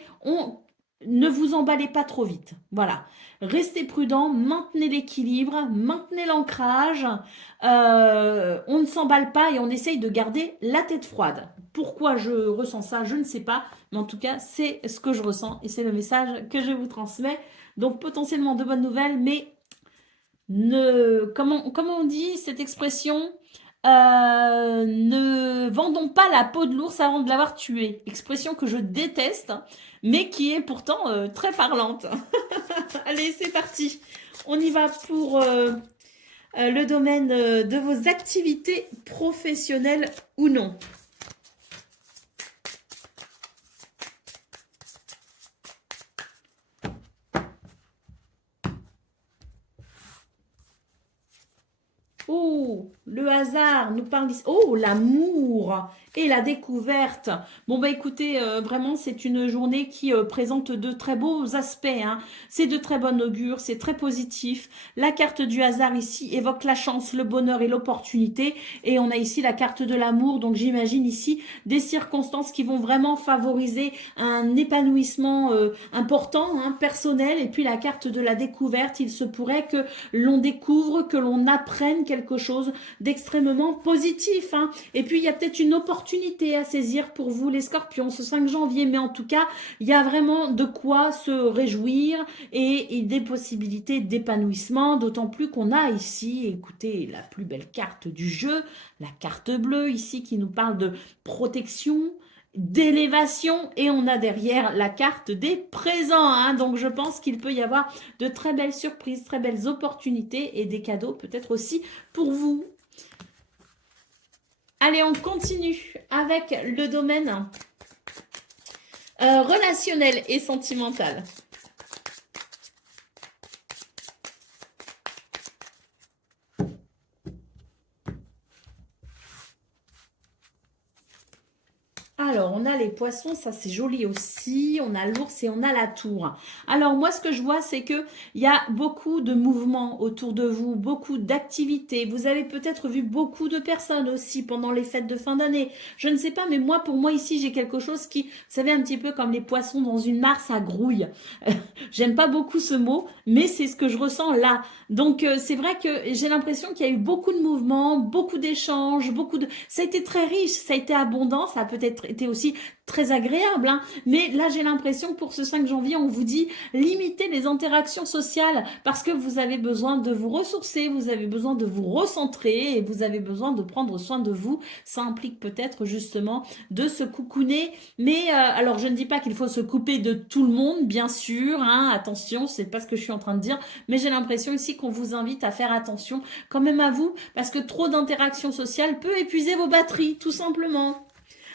ne vous emballez pas trop vite. Voilà. Restez prudent, maintenez l'équilibre, maintenez l'ancrage. On ne s'emballe pas et on essaye de garder la tête froide. Pourquoi je ressens ça, je ne sais pas. Mais en tout cas, c'est ce que je ressens et c'est le message que je vous transmets. Donc potentiellement de bonnes nouvelles, mais comment on dit cette expression ne vendons pas la peau de l'ours avant de l'avoir tué. Expression que je déteste, mais qui est pourtant très parlante. Allez, c'est parti. On y va pour le domaine de vos activités professionnelles ou non. Oh, le hasard nous parle ici. Oh, l'amour et la découverte. Bon, bah écoutez, vraiment, c'est une journée qui présente de très beaux aspects. Hein. C'est de très bon augure, c'est très positif. La carte du hasard ici évoque la chance, le bonheur et l'opportunité. Et on a ici la carte de l'amour. Donc j'imagine ici des circonstances qui vont vraiment favoriser un épanouissement important, hein, personnel. Et puis la carte de la découverte, il se pourrait que l'on découvre, que l'on apprenne quelque chose d'extrêmement positif. Hein. Et puis, il y a peut-être une opportunité à saisir pour vous, les scorpions, ce 5 janvier. Mais en tout cas, il y a vraiment de quoi se réjouir et des possibilités d'épanouissement, d'autant plus qu'on a ici, écoutez, la plus belle carte du jeu, la carte bleue ici qui nous parle de protection, d'élévation et on a derrière la carte des présents. Hein. Donc je pense qu'il peut y avoir de très belles surprises, très belles opportunités et des cadeaux peut-être aussi pour vous. Allez, on continue avec le domaine relationnel et sentimental. Alors, on a les poissons, ça c'est joli aussi. On a l'ours et on a la tour. Alors, moi, ce que je vois, c'est qu'il y a beaucoup de mouvements autour de vous, beaucoup d'activités. Vous avez peut-être vu beaucoup de personnes aussi pendant les fêtes de fin d'année. Je ne sais pas, mais moi, pour moi, ici, j'ai quelque chose qui, vous savez, un petit peu comme les poissons dans une mare, ça grouille. J'aime pas beaucoup ce mot, mais c'est ce que je ressens là. Donc, c'est vrai que j'ai l'impression qu'il y a eu beaucoup de mouvements, beaucoup d'échanges, ça a été très riche, ça a été abondant, ça a peut-être été aussi très agréable. Hein. Mais là, j'ai l'impression que pour ce 5 janvier, on vous dit limitez les interactions sociales parce que vous avez besoin de vous ressourcer, vous avez besoin de vous recentrer et vous avez besoin de prendre soin de vous. Ça implique peut-être justement de se coucouner. Mais alors, je ne dis pas qu'il faut se couper de tout le monde, bien sûr. Hein, attention, c'est pas ce que je suis en train de dire. Mais j'ai l'impression ici qu'on vous invite à faire attention quand même à vous parce que trop d'interactions sociales peut épuiser vos batteries, tout simplement.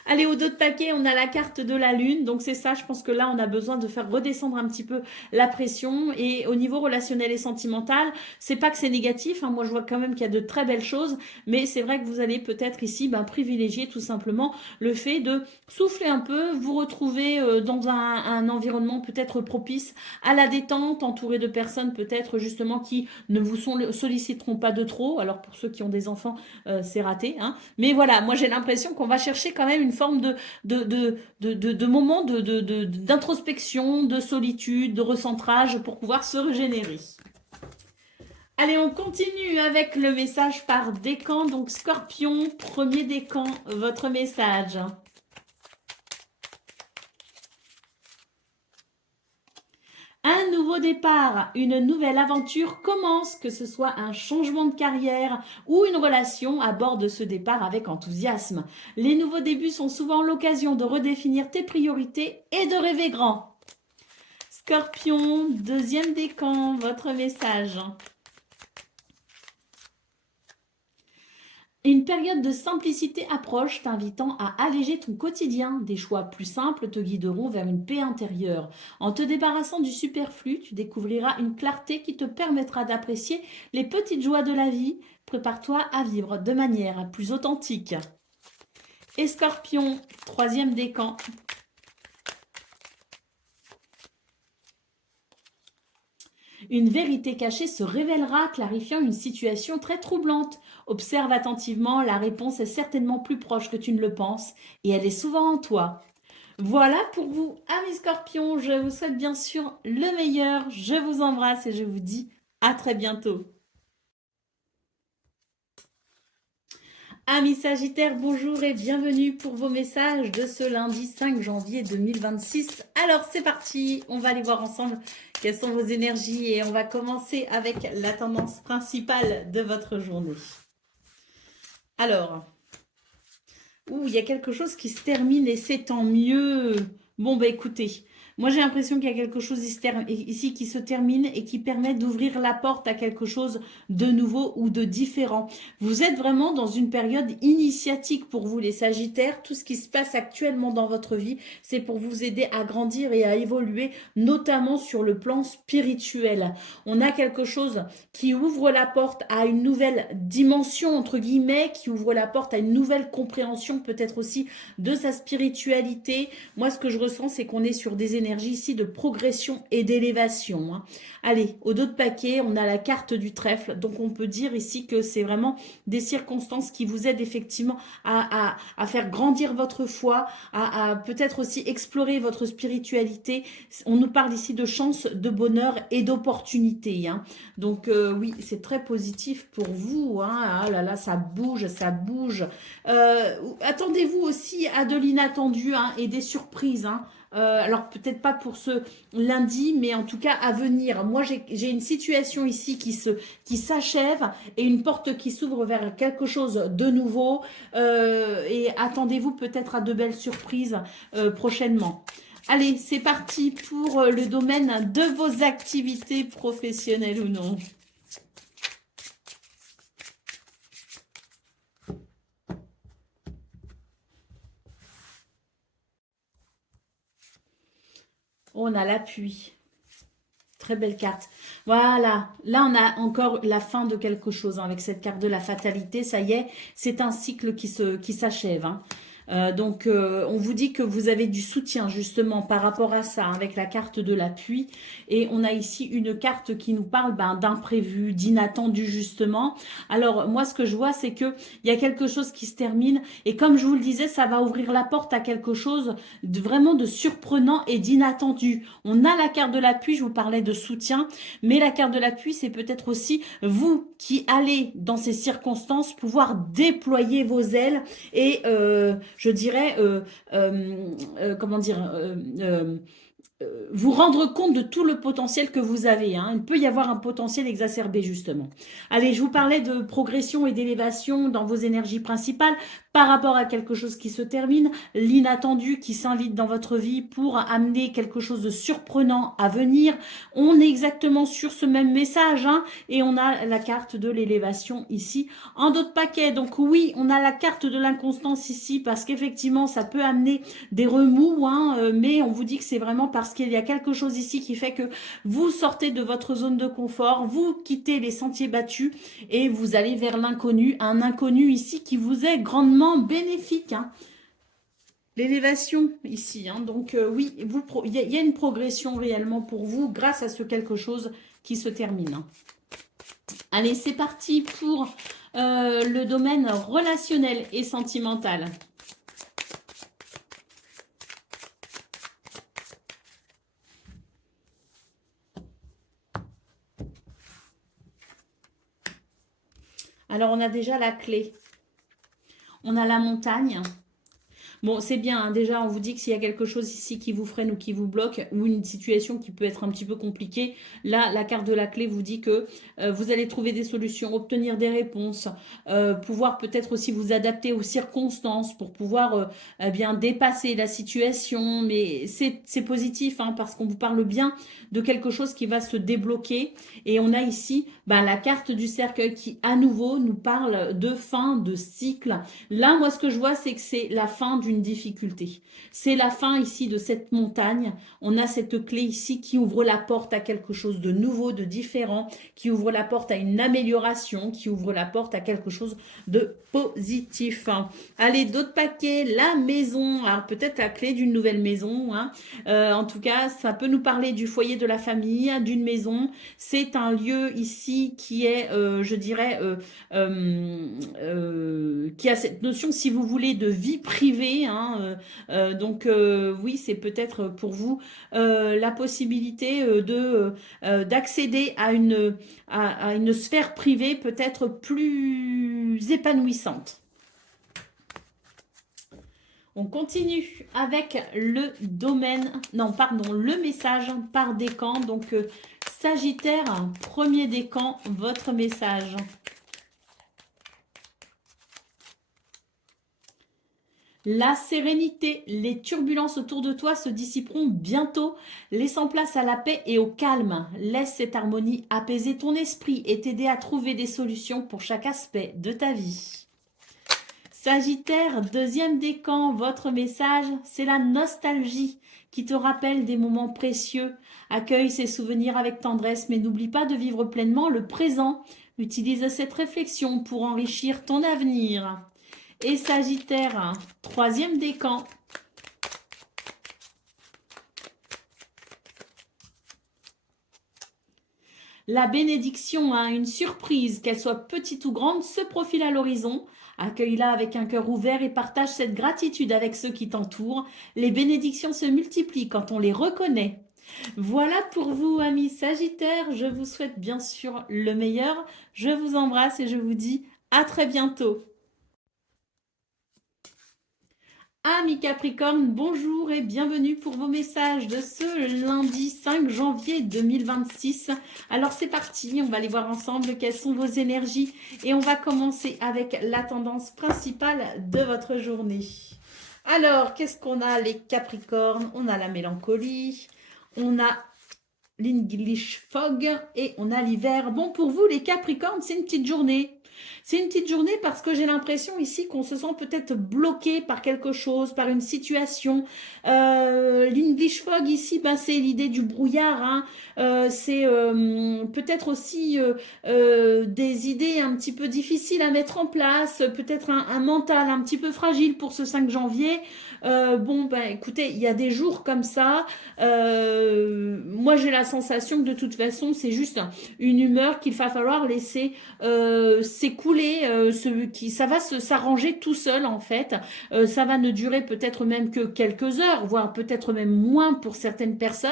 Allez, au dos de paquet, on a la carte de la lune. Donc c'est ça, je pense que là, on a besoin de faire redescendre un petit peu la pression. Et au niveau relationnel et sentimental, c'est pas que c'est négatif, hein. Moi, je vois quand même qu'il y a de très belles choses. Mais c'est vrai que vous allez peut-être ici privilégier tout simplement le fait de souffler un peu, vous retrouver dans un environnement peut-être propice à la détente, entouré de personnes peut-être justement qui ne vous solliciteront pas de trop. Alors pour ceux qui ont des enfants, c'est raté, hein. Mais voilà, moi j'ai l'impression qu'on va chercher quand même une forme de moment d'introspection, de solitude, de recentrage pour pouvoir se régénérer. Allez, on continue avec le message par décan. Donc Scorpion, premier décan, votre message. Un nouveau départ, une nouvelle aventure commence, que ce soit un changement de carrière ou une relation, aborde ce départ avec enthousiasme. Les nouveaux débuts sont souvent l'occasion de redéfinir tes priorités et de rêver grand. Scorpion, deuxième décan, votre message. Une période de simplicité approche, t'invitant à alléger ton quotidien. Des choix plus simples te guideront vers une paix intérieure. En te débarrassant du superflu, tu découvriras une clarté qui te permettra d'apprécier les petites joies de la vie. Prépare-toi à vivre de manière plus authentique. Et Scorpion, troisième décan. Une vérité cachée se révélera, clarifiant une situation très troublante. Observe attentivement, la réponse est certainement plus proche que tu ne le penses, et elle est souvent en toi. Voilà pour vous, amis Scorpions, je vous souhaite bien sûr le meilleur, je vous embrasse et je vous dis à très bientôt. Amis Sagittaires, bonjour et bienvenue pour vos messages de ce lundi 5 janvier 2026. Alors c'est parti, on va aller voir ensemble quelles sont vos énergies et on va commencer avec la tendance principale de votre journée. Alors, il y a quelque chose qui se termine et c'est tant mieux. Bon, écoutez, moi j'ai l'impression qu'il y a quelque chose ici qui se termine et qui permet d'ouvrir la porte à quelque chose de nouveau ou de différent. Vous êtes vraiment dans une période initiatique pour vous les Sagittaires. Tout ce qui se passe actuellement dans votre vie, c'est pour vous aider à grandir et à évoluer, notamment sur le plan spirituel. On a quelque chose qui ouvre la porte à une nouvelle dimension, entre guillemets, qui ouvre la porte à une nouvelle compréhension peut-être aussi de sa spiritualité. Moi, ce que je ressens, c'est qu'on est sur des énergies ici de progression et d'élévation, hein. Allez, au dos de paquet, on a la carte du trèfle. Donc, on peut dire ici que c'est vraiment des circonstances qui vous aident effectivement à faire grandir votre foi, à peut-être aussi explorer votre spiritualité. On nous parle ici de chance, de bonheur et d'opportunité, hein. Donc, oui, c'est très positif pour vous, hein. Ah là là, ça bouge, ça bouge. Attendez-vous aussi à de l'inattendu, hein, et des surprises, hein. Alors peut-être pas pour ce lundi, mais en tout cas à venir. Moi, j'ai une situation ici qui s'achève et une porte qui s'ouvre vers quelque chose de nouveau. Et attendez-vous peut-être à de belles surprises prochainement. Allez, c'est parti pour le domaine de vos activités professionnelles ou non. On a l'appui. Très belle carte. Voilà, là on a encore la fin de quelque chose, hein, avec cette carte de la fatalité. Ça y est, c'est un cycle qui s'achève, hein. Donc, on vous dit que vous avez du soutien justement par rapport à ça, hein, avec la carte de l'appui. Et on a ici une carte qui nous parle d'imprévu, d'inattendu justement. Alors, moi, ce que je vois, c'est qu'il y a quelque chose qui se termine. Et comme je vous le disais, ça va ouvrir la porte à quelque chose vraiment de surprenant et d'inattendu. On a la carte de l'appui, je vous parlais de soutien. Mais la carte de l'appui, c'est peut-être aussi vous qui allez, dans ces circonstances, pouvoir déployer vos ailes et... je dirais, comment dire, vous rendre compte de tout le potentiel que vous avez. Hein. Il peut y avoir un potentiel exacerbé, justement. Allez, je vous parlais de progression et d'élévation dans vos énergies principales par rapport à quelque chose qui se termine, l'inattendu qui s'invite dans votre vie pour amener quelque chose de surprenant à venir. On est exactement sur ce même message, hein, et on a la carte de l'élévation ici en d'autres paquets. Donc oui, on a la carte de l'inconstance ici parce qu'effectivement, ça peut amener des remous, hein, mais on vous dit que c'est vraiment parce qu'il y a quelque chose ici qui fait que vous sortez de votre zone de confort, vous quittez les sentiers battus et vous allez vers l'inconnu, un inconnu ici qui vous est grandement bénéfique. Hein. L'élévation ici, hein, donc oui, il y a une progression réellement pour vous grâce à ce quelque chose qui se termine. Hein. Allez, c'est parti pour le domaine relationnel et sentimental. Alors, on a déjà la clé. On a la montagne. Bon, c'est bien, hein, déjà, on vous dit que s'il y a quelque chose ici qui vous freine ou qui vous bloque, ou une situation qui peut être un petit peu compliquée, là, la carte de la clé vous dit que vous allez trouver des solutions, obtenir des réponses, pouvoir peut-être aussi vous adapter aux circonstances pour pouvoir eh bien dépasser la situation. Mais c'est positif, hein, parce qu'on vous parle bien de quelque chose qui va se débloquer. Et on a ici la carte du cercueil qui, à nouveau, nous parle de fin de cycle. Là, moi, ce que je vois, c'est que c'est la fin d'une difficulté. C'est la fin ici de cette montagne. On a cette clé ici qui ouvre la porte à quelque chose de nouveau, de différent, qui ouvre la porte à une amélioration, qui ouvre la porte à quelque chose de positif. Allez, d'autres paquets, la maison. Alors, peut-être la clé d'une nouvelle maison. Hein. En tout cas, ça peut nous parler du foyer de la famille, d'une maison. C'est un lieu ici qui est, je dirais, qui a cette notion, si vous voulez, de vie privée. Hein, donc oui, c'est peut-être pour vous la possibilité d'accéder à une sphère privée peut-être plus épanouissante. On continue avec le domaine, non pardon, le message par décan. Donc Sagittaire, premier décan, votre message. La sérénité, les turbulences autour de toi se dissiperont bientôt, laissant place à la paix et au calme. Laisse cette harmonie apaiser ton esprit et t'aider à trouver des solutions pour chaque aspect de ta vie. Sagittaire, deuxième décan, votre message, c'est la nostalgie qui te rappelle des moments précieux. Accueille ces souvenirs avec tendresse, mais n'oublie pas de vivre pleinement le présent. Utilise cette réflexion pour enrichir ton avenir. Et Sagittaire, troisième décan. La bénédiction, hein, une surprise, qu'elle soit petite ou grande, se profile à l'horizon. Accueille-la avec un cœur ouvert et partage cette gratitude avec ceux qui t'entourent. Les bénédictions se multiplient quand on les reconnaît. Voilà pour vous, amis Sagittaires. Je vous souhaite bien sûr le meilleur. Je vous embrasse et je vous dis à très bientôt. Amis Capricorne, bonjour et bienvenue pour vos messages de ce lundi 5 janvier 2026. Alors c'est parti, on va aller voir ensemble quelles sont vos énergies et on va commencer avec la tendance principale de votre journée. Alors, qu'est-ce qu'on a les Capricornes? On a la mélancolie, on a l'English fog et on a l'hiver. Bon, pour vous les Capricornes, c'est une petite journée. C'est une petite journée parce que j'ai l'impression ici qu'on se sent peut-être bloqué par quelque chose, par une situation. L'English fog ici, c'est l'idée du brouillard. Hein. C'est peut-être aussi des idées un petit peu difficiles à mettre en place, peut-être un mental un petit peu fragile pour ce 5 janvier. Écoutez, il y a des jours comme ça. Moi, j'ai la sensation que de toute façon, c'est juste une humeur qu'il va falloir laisser s'écouler, ça va s'arranger tout seul en fait. Ça va ne durer peut-être même que quelques heures, voire peut-être même moins pour certaines personnes.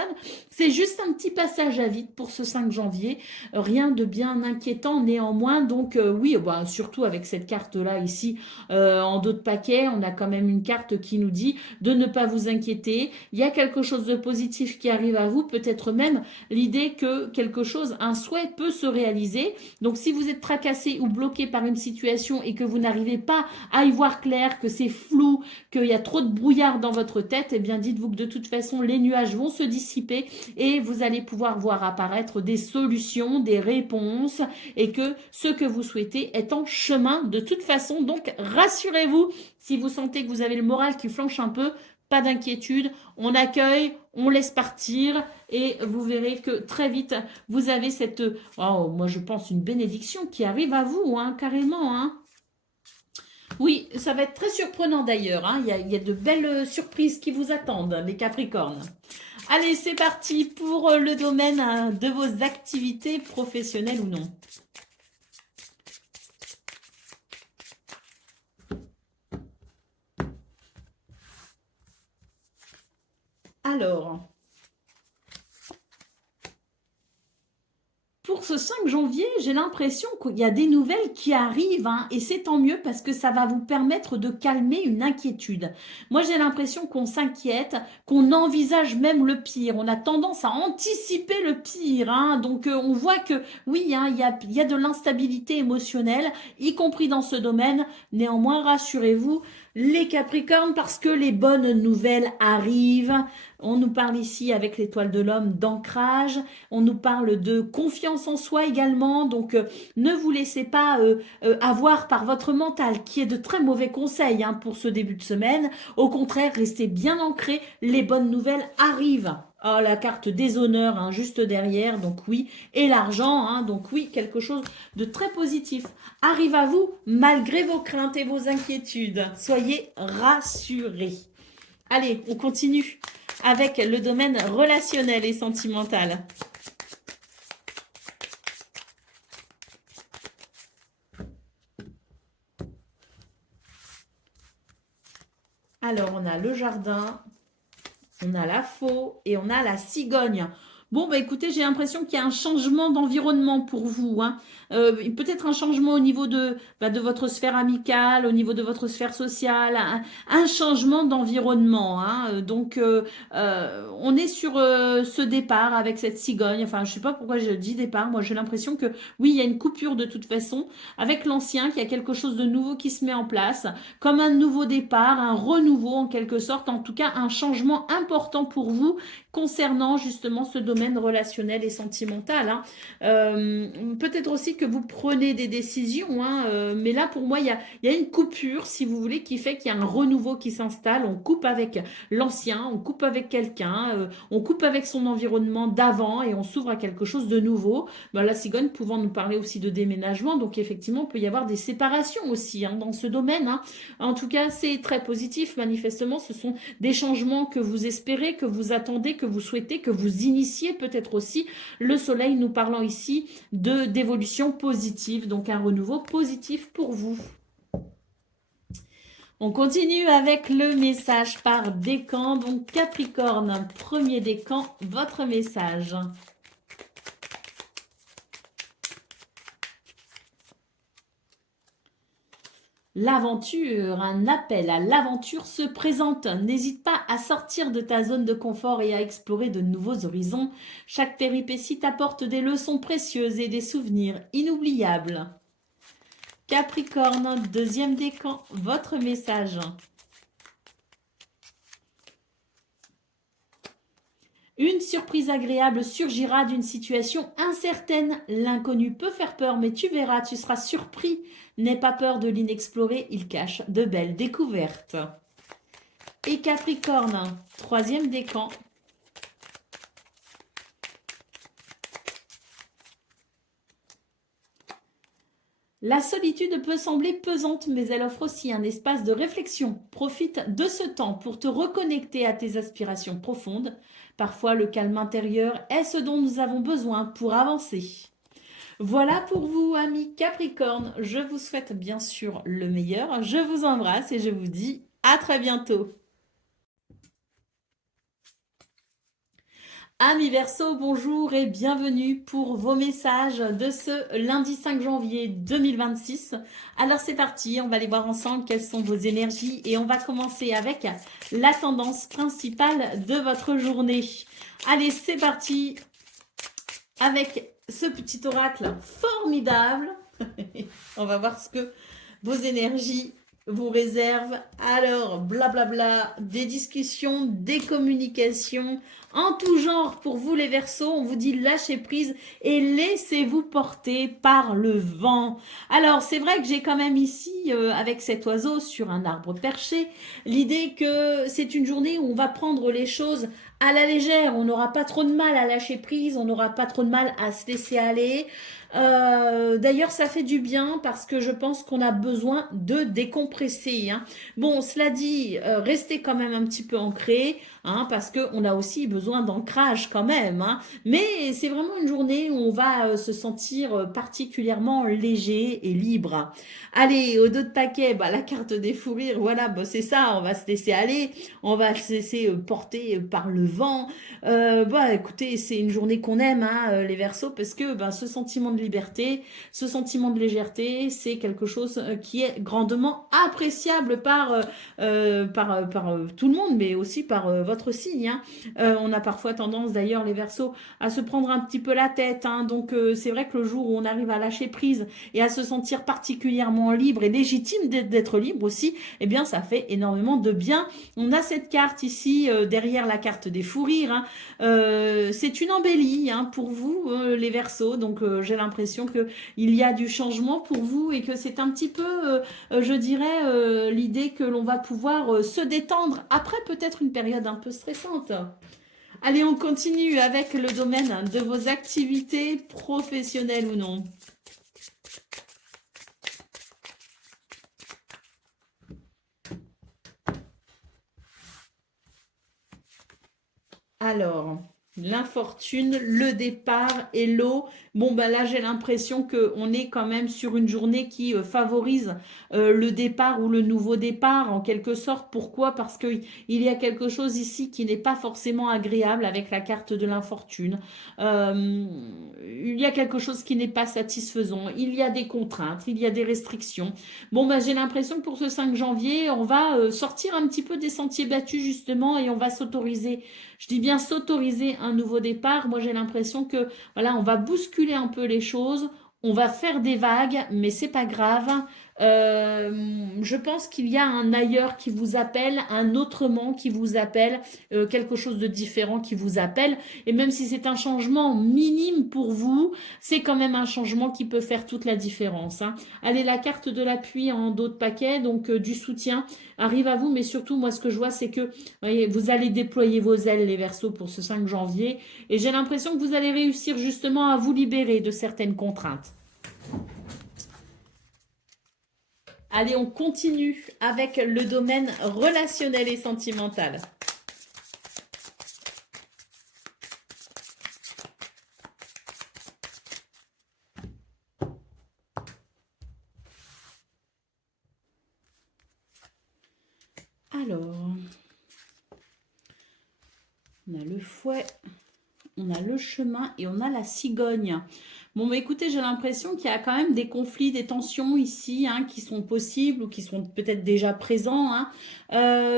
C'est juste un petit passage à vide pour ce 5 janvier. Rien de bien inquiétant néanmoins. Donc oui, bah, surtout avec cette carte-là ici, en dos de paquet, on a quand même une carte qui nous dit de ne pas vous inquiéter. Il y a quelque chose de positif qui arrive à vous, peut-être même l'idée que quelque chose, un souhait peut se réaliser. Donc si vous êtes tracassé ou bloqué par une situation et que vous n'arrivez pas à y voir clair, que c'est flou, qu'il y a trop de brouillard dans votre tête, eh bien dites-vous que de toute façon les nuages vont se dissiper et vous allez pouvoir voir apparaître des solutions, des réponses et que ce que vous souhaitez est en chemin de toute façon. Donc rassurez-vous, si vous sentez que vous avez le moral qui flanche un peu, pas d'inquiétude, on accueille, on laisse partir et vous verrez que très vite, vous avez cette, oh, moi je pense, une bénédiction qui arrive à vous, hein, carrément. Hein. Oui, ça va être très surprenant d'ailleurs. Hein. Il y a de belles surprises qui vous attendent, les Capricornes. Allez, c'est parti pour le domaine de vos activités professionnelles ou non. Alors, pour ce 5 janvier, j'ai l'impression qu'il y a des nouvelles qui arrivent hein, et c'est tant mieux parce que ça va vous permettre de calmer une inquiétude. Moi, j'ai l'impression qu'on s'inquiète, qu'on envisage même le pire. On a tendance à anticiper le pire. Hein, donc, on voit que oui, hein, il y a de l'instabilité émotionnelle, y compris dans ce domaine. Néanmoins, rassurez-vous, les Capricornes, parce que les bonnes nouvelles arrivent. On nous parle ici avec l'étoile de l'homme d'ancrage. On nous parle de confiance en soi également. Donc, ne vous laissez pas avoir par votre mental, qui est de très mauvais conseils hein, pour ce début de semaine. Au contraire, restez bien ancrés. Les bonnes nouvelles arrivent. Oh, la carte des honneurs, hein, juste derrière, donc oui. Et l'argent, hein, donc oui, quelque chose de très positif. Arrive à vous, malgré vos craintes et vos inquiétudes. Soyez rassurés. Allez, on continue avec le domaine relationnel et sentimental. Alors, on a le jardin, on a la faux et on a la cigogne. Bon, bah écoutez, j'ai l'impression qu'il y a un changement d'environnement pour vous. Hein. Peut-être un changement au niveau de votre sphère amicale, au niveau de votre sphère sociale, un changement d'environnement. Hein. Donc, on est sur ce départ avec cette cigogne. Enfin, je ne sais pas pourquoi je dis départ. Moi, j'ai l'impression que oui, il y a une coupure de toute façon avec l'ancien, qu'il y a quelque chose de nouveau qui se met en place, comme un nouveau départ, un renouveau en quelque sorte. En tout cas, un changement important pour vous concernant justement ce domaine relationnel et sentimental. Hein. Peut-être aussi que vous prenez des décisions, hein, mais là pour moi il y a une coupure si vous voulez qui fait qu'il y a un renouveau qui s'installe. On coupe avec l'ancien, on coupe avec quelqu'un, on coupe avec son environnement d'avant et on s'ouvre à quelque chose de nouveau. Ben, la cigogne pouvant nous parler aussi de déménagement, donc effectivement il peut y avoir des séparations aussi hein, dans ce domaine. Hein. En tout cas c'est très positif manifestement, ce sont des changements que vous espérez, que vous attendez, que vous souhaitez, que vous initiez peut-être aussi. Le soleil nous parlant ici d'évolution positive, donc un renouveau positif pour vous. On continue avec le message par décan, donc Capricorne, premier décan, votre message. L'aventure, un appel à l'aventure se présente. N'hésite pas à sortir de ta zone de confort et à explorer de nouveaux horizons. Chaque péripétie t'apporte des leçons précieuses et des souvenirs inoubliables. Capricorne, deuxième décan, votre message. Une surprise agréable surgira d'une situation incertaine. L'inconnu peut faire peur, mais tu verras, tu seras surpris. N'aie pas peur de l'inexploré, il cache de belles découvertes. Et Capricorne, troisième décan. La solitude peut sembler pesante, mais elle offre aussi un espace de réflexion. Profite de ce temps pour te reconnecter à tes aspirations profondes. Parfois, le calme intérieur est ce dont nous avons besoin pour avancer. Voilà pour vous, amis Capricorne. Je vous souhaite bien sûr le meilleur. Je vous embrasse et je vous dis à très bientôt. Amis Verseau, bonjour et bienvenue pour vos messages de ce lundi 5 janvier 2026. Alors c'est parti, on va aller voir ensemble quelles sont vos énergies et on va commencer avec la tendance principale de votre journée. Allez, c'est parti avec ce petit oracle formidable. On va voir ce que vos énergies vous réservent. Alors, blablabla, des discussions, des communications, en tout genre pour vous les Verseaux. On vous dit lâchez prise et laissez-vous porter par le vent. Alors, c'est vrai que j'ai quand même ici, avec cet oiseau sur un arbre perché, l'idée que c'est une journée où on va prendre les choses à la légère. On n'aura pas trop de mal à lâcher prise, on n'aura pas trop de mal à se laisser aller. D'ailleurs, ça fait du bien parce que je pense qu'on a besoin de décompresser, hein. Bon, cela dit, restez quand même un petit peu ancré, hein, parce qu'on a aussi besoin d'ancrage quand même, hein. Mais c'est vraiment une journée où on va se sentir particulièrement léger et libre. Allez, au dos de paquet, bah, la carte des fous rires, voilà, bah, c'est ça, on va se laisser aller, on va se laisser porter par le vent. Bah, écoutez, c'est une journée qu'on aime, hein, les Verseaux, parce que ben, ce sentiment de liberté, ce sentiment de légèreté, c'est quelque chose qui est grandement appréciable par tout le monde, mais aussi par votre signe, hein. On a parfois tendance, d'ailleurs, les Verseaux, à se prendre un petit peu la tête, hein. Donc, c'est vrai que le jour où on arrive à lâcher prise et à se sentir particulièrement libre et légitime d'être libre aussi, eh bien, ça fait énormément de bien. On a cette carte ici, derrière la carte des fous rires, hein. C'est une embellie, hein, pour vous, les Verseaux. Donc, j'ai l'impression que il y a du changement pour vous et que c'est un petit peu, je dirais, l'idée que l'on va pouvoir se détendre après peut-être une période un peu stressante. Allez, on continue avec le domaine de vos activités professionnelles ou non. Alors, l'infortune, le départ et l'eau. Bon, bah là, j'ai l'impression qu'on est quand même sur une journée qui favorise le départ ou le nouveau départ, en quelque sorte. Pourquoi? Parce qu'il y a quelque chose ici qui n'est pas forcément agréable avec la carte de l'infortune. Euh, il y a quelque chose qui n'est pas satisfaisant. Il y a des contraintes, il y a des restrictions. Bon, bah, j'ai l'impression que pour ce 5 janvier, on va sortir un petit peu des sentiers battus, justement, et on va s'autoriser, je dis bien s'autoriser un nouveau départ. Moi, j'ai l'impression que voilà, on va bousculer un peu les choses, on va faire des vagues, mais c'est pas grave. Je pense qu'il y a un ailleurs qui vous appelle, un autrement qui vous appelle, quelque chose de différent qui vous appelle. Et même si c'est un changement minime pour vous, c'est quand même un changement qui peut faire toute la différence, hein. Allez, la carte de l'appui en dos de paquet, donc du soutien arrive à vous, mais surtout, moi, ce que je vois, c'est que voyez, vous allez déployer vos ailes, les Verseaux, pour ce 5 janvier. Et j'ai l'impression que vous allez réussir justement à vous libérer de certaines contraintes. Allez, on continue avec le domaine relationnel et sentimental. Alors, on a le fouet, on a le chemin et on a la cigogne. Bon, bah écoutez, j'ai l'impression qu'il y a quand même des conflits, des tensions ici, hein, qui sont possibles ou qui sont peut-être déjà présents, hein.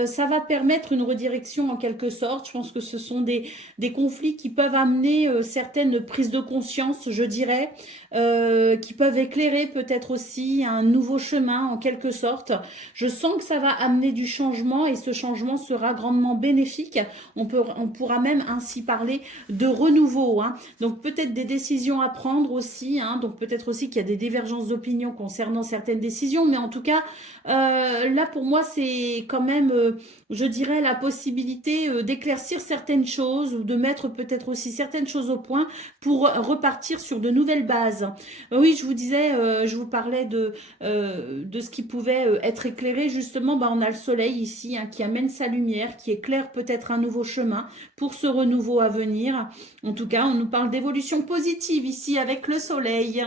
Ça va permettre une redirection en quelque sorte. Je pense que ce sont des conflits qui peuvent amener certaines prises de conscience, je dirais, qui peuvent éclairer peut-être aussi un nouveau chemin en quelque sorte. Je sens que ça va amener du changement et ce changement sera grandement bénéfique. On pourra même ainsi parler de renouveau, hein. Donc peut-être des décisions à prendre aussi, hein. Donc peut-être aussi qu'il y a des divergences d'opinion concernant certaines décisions, mais en tout cas, là pour moi c'est quand même, je dirais, la possibilité d'éclaircir certaines choses ou de mettre peut-être aussi certaines choses au point pour repartir sur de nouvelles bases. Oui, je vous disais, je vous parlais de ce qui pouvait être éclairé. Justement, bah, on a le soleil ici, hein, qui amène sa lumière, qui éclaire peut-être un nouveau chemin pour ce renouveau à venir. En tout cas, on nous parle d'évolution positive ici avec le soleil.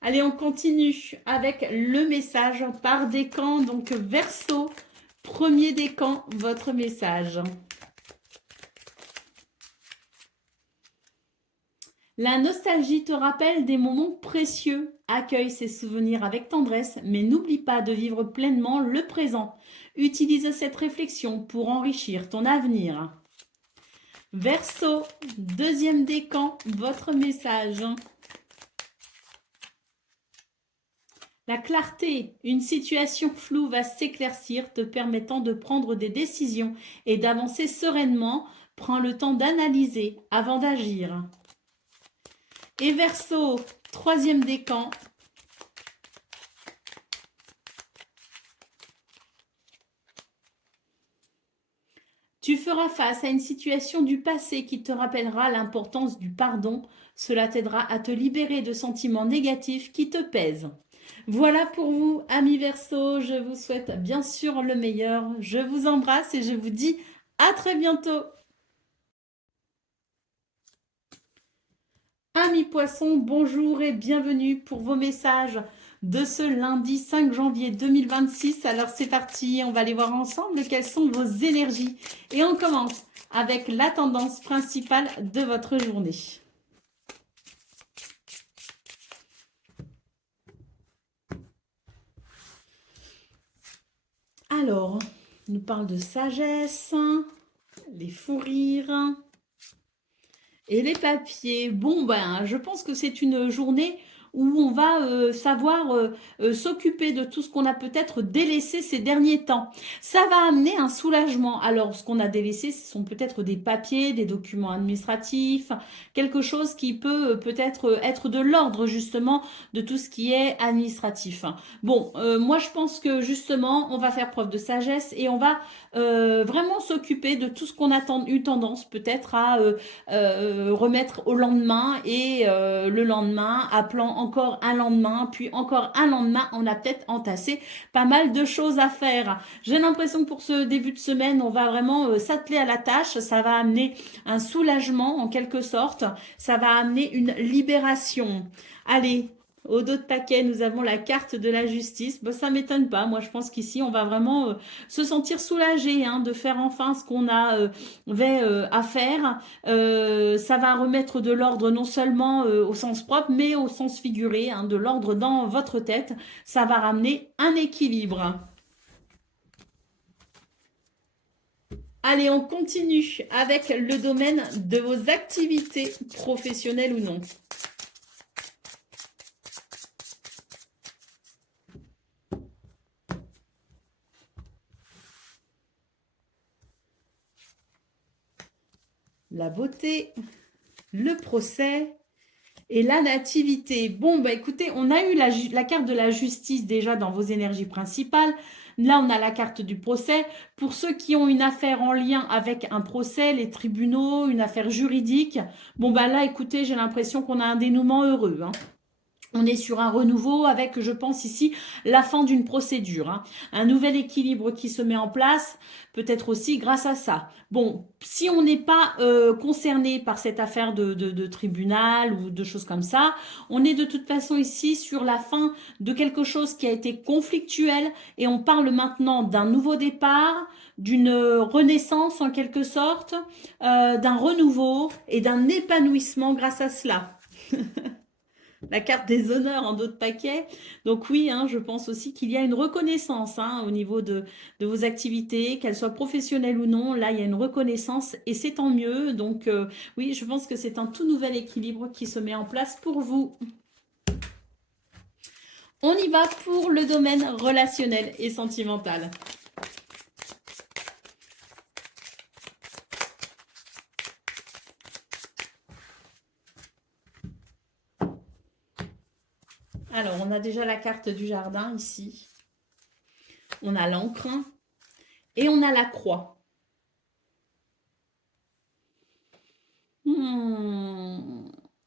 Allez, on continue avec le message par décan. Donc, Verseau, premier décan, votre message. La nostalgie te rappelle des moments précieux. Accueille ces souvenirs avec tendresse, mais n'oublie pas de vivre pleinement le présent. Utilise cette réflexion pour enrichir ton avenir. Verseau, deuxième décan, votre message. La clarté, une situation floue va s'éclaircir, te permettant de prendre des décisions et d'avancer sereinement. Prends le temps d'analyser avant d'agir. Et Verseau, troisième décan. Tu feras face à une situation du passé qui te rappellera l'importance du pardon. Cela t'aidera à te libérer de sentiments négatifs qui te pèsent. Voilà pour vous, amis Verseau. Je vous souhaite bien sûr le meilleur. Je vous embrasse et je vous dis à très bientôt. Amis Poissons, bonjour et bienvenue pour vos messages de ce lundi 5 janvier 2026. Alors c'est parti, on va aller voir ensemble quelles sont vos énergies. Et on commence avec la tendance principale de votre journée. Alors, on nous parle de sagesse, les fous rires et les papiers. Bon, ben, je pense que c'est une journée où on va savoir s'occuper de tout ce qu'on a peut-être délaissé ces derniers temps. Ça va amener un soulagement. Alors, ce qu'on a délaissé, ce sont peut-être des papiers, des documents administratifs, quelque chose qui peut peut-être être de l'ordre justement de tout ce qui est administratif. Bon, moi je pense que justement, on va faire preuve de sagesse et on va vraiment s'occuper de tout ce qu'on a eu tendance peut-être à remettre au lendemain et le lendemain, appelant encore un lendemain, puis encore un lendemain, on a peut-être entassé pas mal de choses à faire. J'ai l'impression que pour ce début de semaine, on va vraiment s'atteler à la tâche. Ça va amener un soulagement en quelque sorte. Ça va amener une libération. Allez, au dos de paquet, nous avons la carte de la justice. Bon, ça ne m'étonne pas. Moi, je pense qu'ici, on va vraiment se sentir soulagé de faire enfin ce qu'on avait à faire. Ça va remettre de l'ordre non seulement au sens propre, mais au sens figuré, de l'ordre dans votre tête. Ça va ramener un équilibre. Allez, on continue avec le domaine de vos activités professionnelles ou non. La beauté, le procès et la nativité. Bon, bah écoutez, on a eu la carte de la justice déjà dans vos énergies principales. Là, on a la carte du procès. Pour ceux qui ont une affaire en lien avec un procès, les tribunaux, une affaire juridique, bon, bah là, écoutez, j'ai l'impression qu'on a un dénouement heureux. On est sur un renouveau avec, je pense ici, la fin d'une procédure. Un nouvel équilibre qui se met en place, peut-être aussi grâce à ça. Bon, si on n'est pas concerné par cette affaire de tribunal ou de choses comme ça, on est de toute façon ici sur la fin de quelque chose qui a été conflictuel et on parle maintenant d'un nouveau départ, d'une renaissance en quelque sorte, d'un renouveau et d'un épanouissement grâce à cela. La carte des honneurs en dos de paquet. Donc oui, je pense aussi qu'il y a une reconnaissance au niveau de vos activités, qu'elles soient professionnelles ou non. Là, il y a une reconnaissance et c'est tant mieux. Donc oui, je pense que c'est un tout nouvel équilibre qui se met en place pour vous. On y va pour le domaine relationnel et sentimental. Alors, on a déjà la carte du jardin ici. On a l'encre et on a la croix.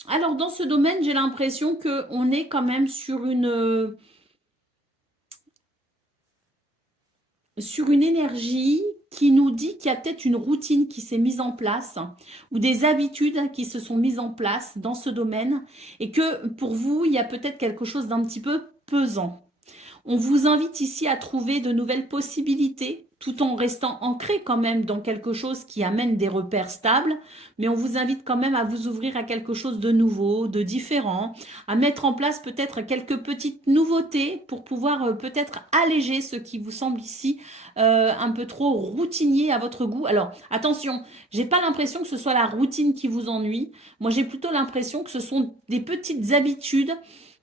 Alors, dans ce domaine, j'ai l'impression qu'on est quand même sur une énergie qui nous dit qu'il y a peut-être une routine qui s'est mise en place ou des habitudes qui se sont mises en place dans ce domaine et que pour vous, il y a peut-être quelque chose d'un petit peu pesant. On vous invite ici à trouver de nouvelles possibilités tout en restant ancré quand même dans quelque chose qui amène des repères stables, mais on vous invite quand même à vous ouvrir à quelque chose de nouveau, de différent, à mettre en place peut-être quelques petites nouveautés pour pouvoir peut-être alléger ce qui vous semble ici un peu trop routinier à votre goût. Alors attention, j'ai pas l'impression que ce soit la routine qui vous ennuie. Moi, j'ai plutôt l'impression que ce sont des petites habitudes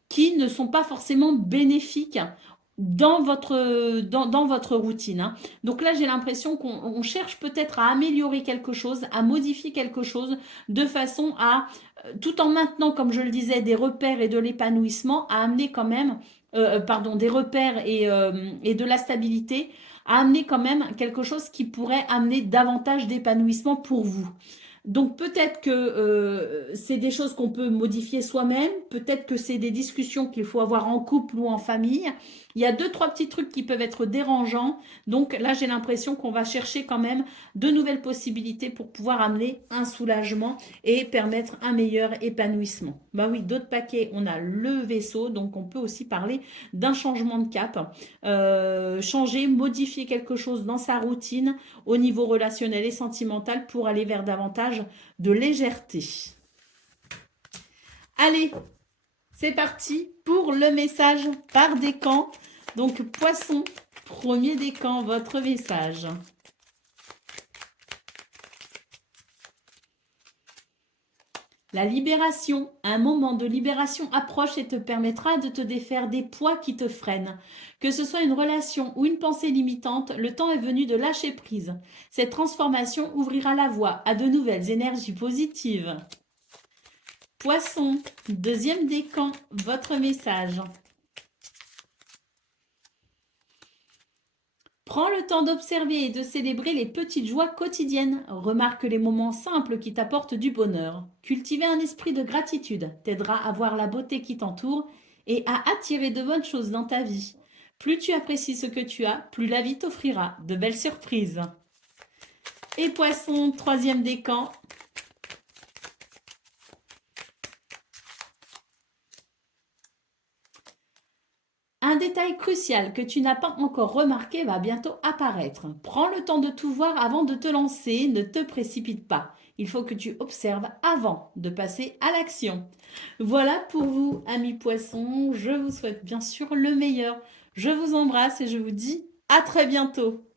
qui ne sont pas forcément bénéfiques dans votre routine, hein. Donc là, j'ai l'impression qu'on cherche peut-être à améliorer quelque chose, à modifier quelque chose de façon à, tout en maintenant, comme je le disais, des repères et de l'épanouissement, à amener quand même, pardon, des repères et de la stabilité, à amener quand même quelque chose qui pourrait amener davantage d'épanouissement pour vous. Donc peut-être que c'est des choses qu'on peut modifier soi-même, peut-être que c'est des discussions qu'il faut avoir en couple ou en famille. Il y a deux, trois petits trucs qui peuvent être dérangeants. Donc là, j'ai l'impression qu'on va chercher quand même de nouvelles possibilités pour pouvoir amener un soulagement et permettre un meilleur épanouissement. Bah oui, d'autres paquets, on a le vaisseau, donc on peut aussi parler d'un changement de cap, changer, modifier quelque chose dans sa routine au niveau relationnel et sentimental pour aller vers davantage de légèreté. Allez, c'est parti pour le message par décan. Donc, Poisson, premier décan, votre message. La libération, un moment de libération approche et te permettra de te défaire des poids qui te freinent. Que ce soit une relation ou une pensée limitante, le temps est venu de lâcher prise. Cette transformation ouvrira la voie à de nouvelles énergies positives. Poisson, deuxième décan, votre message. Prends le temps d'observer et de célébrer les petites joies quotidiennes. Remarque les moments simples qui t'apportent du bonheur. Cultiver un esprit de gratitude t'aidera à voir la beauté qui t'entoure et à attirer de bonnes choses dans ta vie. Plus tu apprécies ce que tu as, plus la vie t'offrira de belles surprises. Et Poisson, troisième décan. Un détail crucial que tu n'as pas encore remarqué va bientôt apparaître. Prends le temps de tout voir avant de te lancer, ne te précipite pas. Il faut que tu observes avant de passer à l'action. Voilà pour vous, amis poissons. Je vous souhaite bien sûr le meilleur. Je vous embrasse et je vous dis à très bientôt.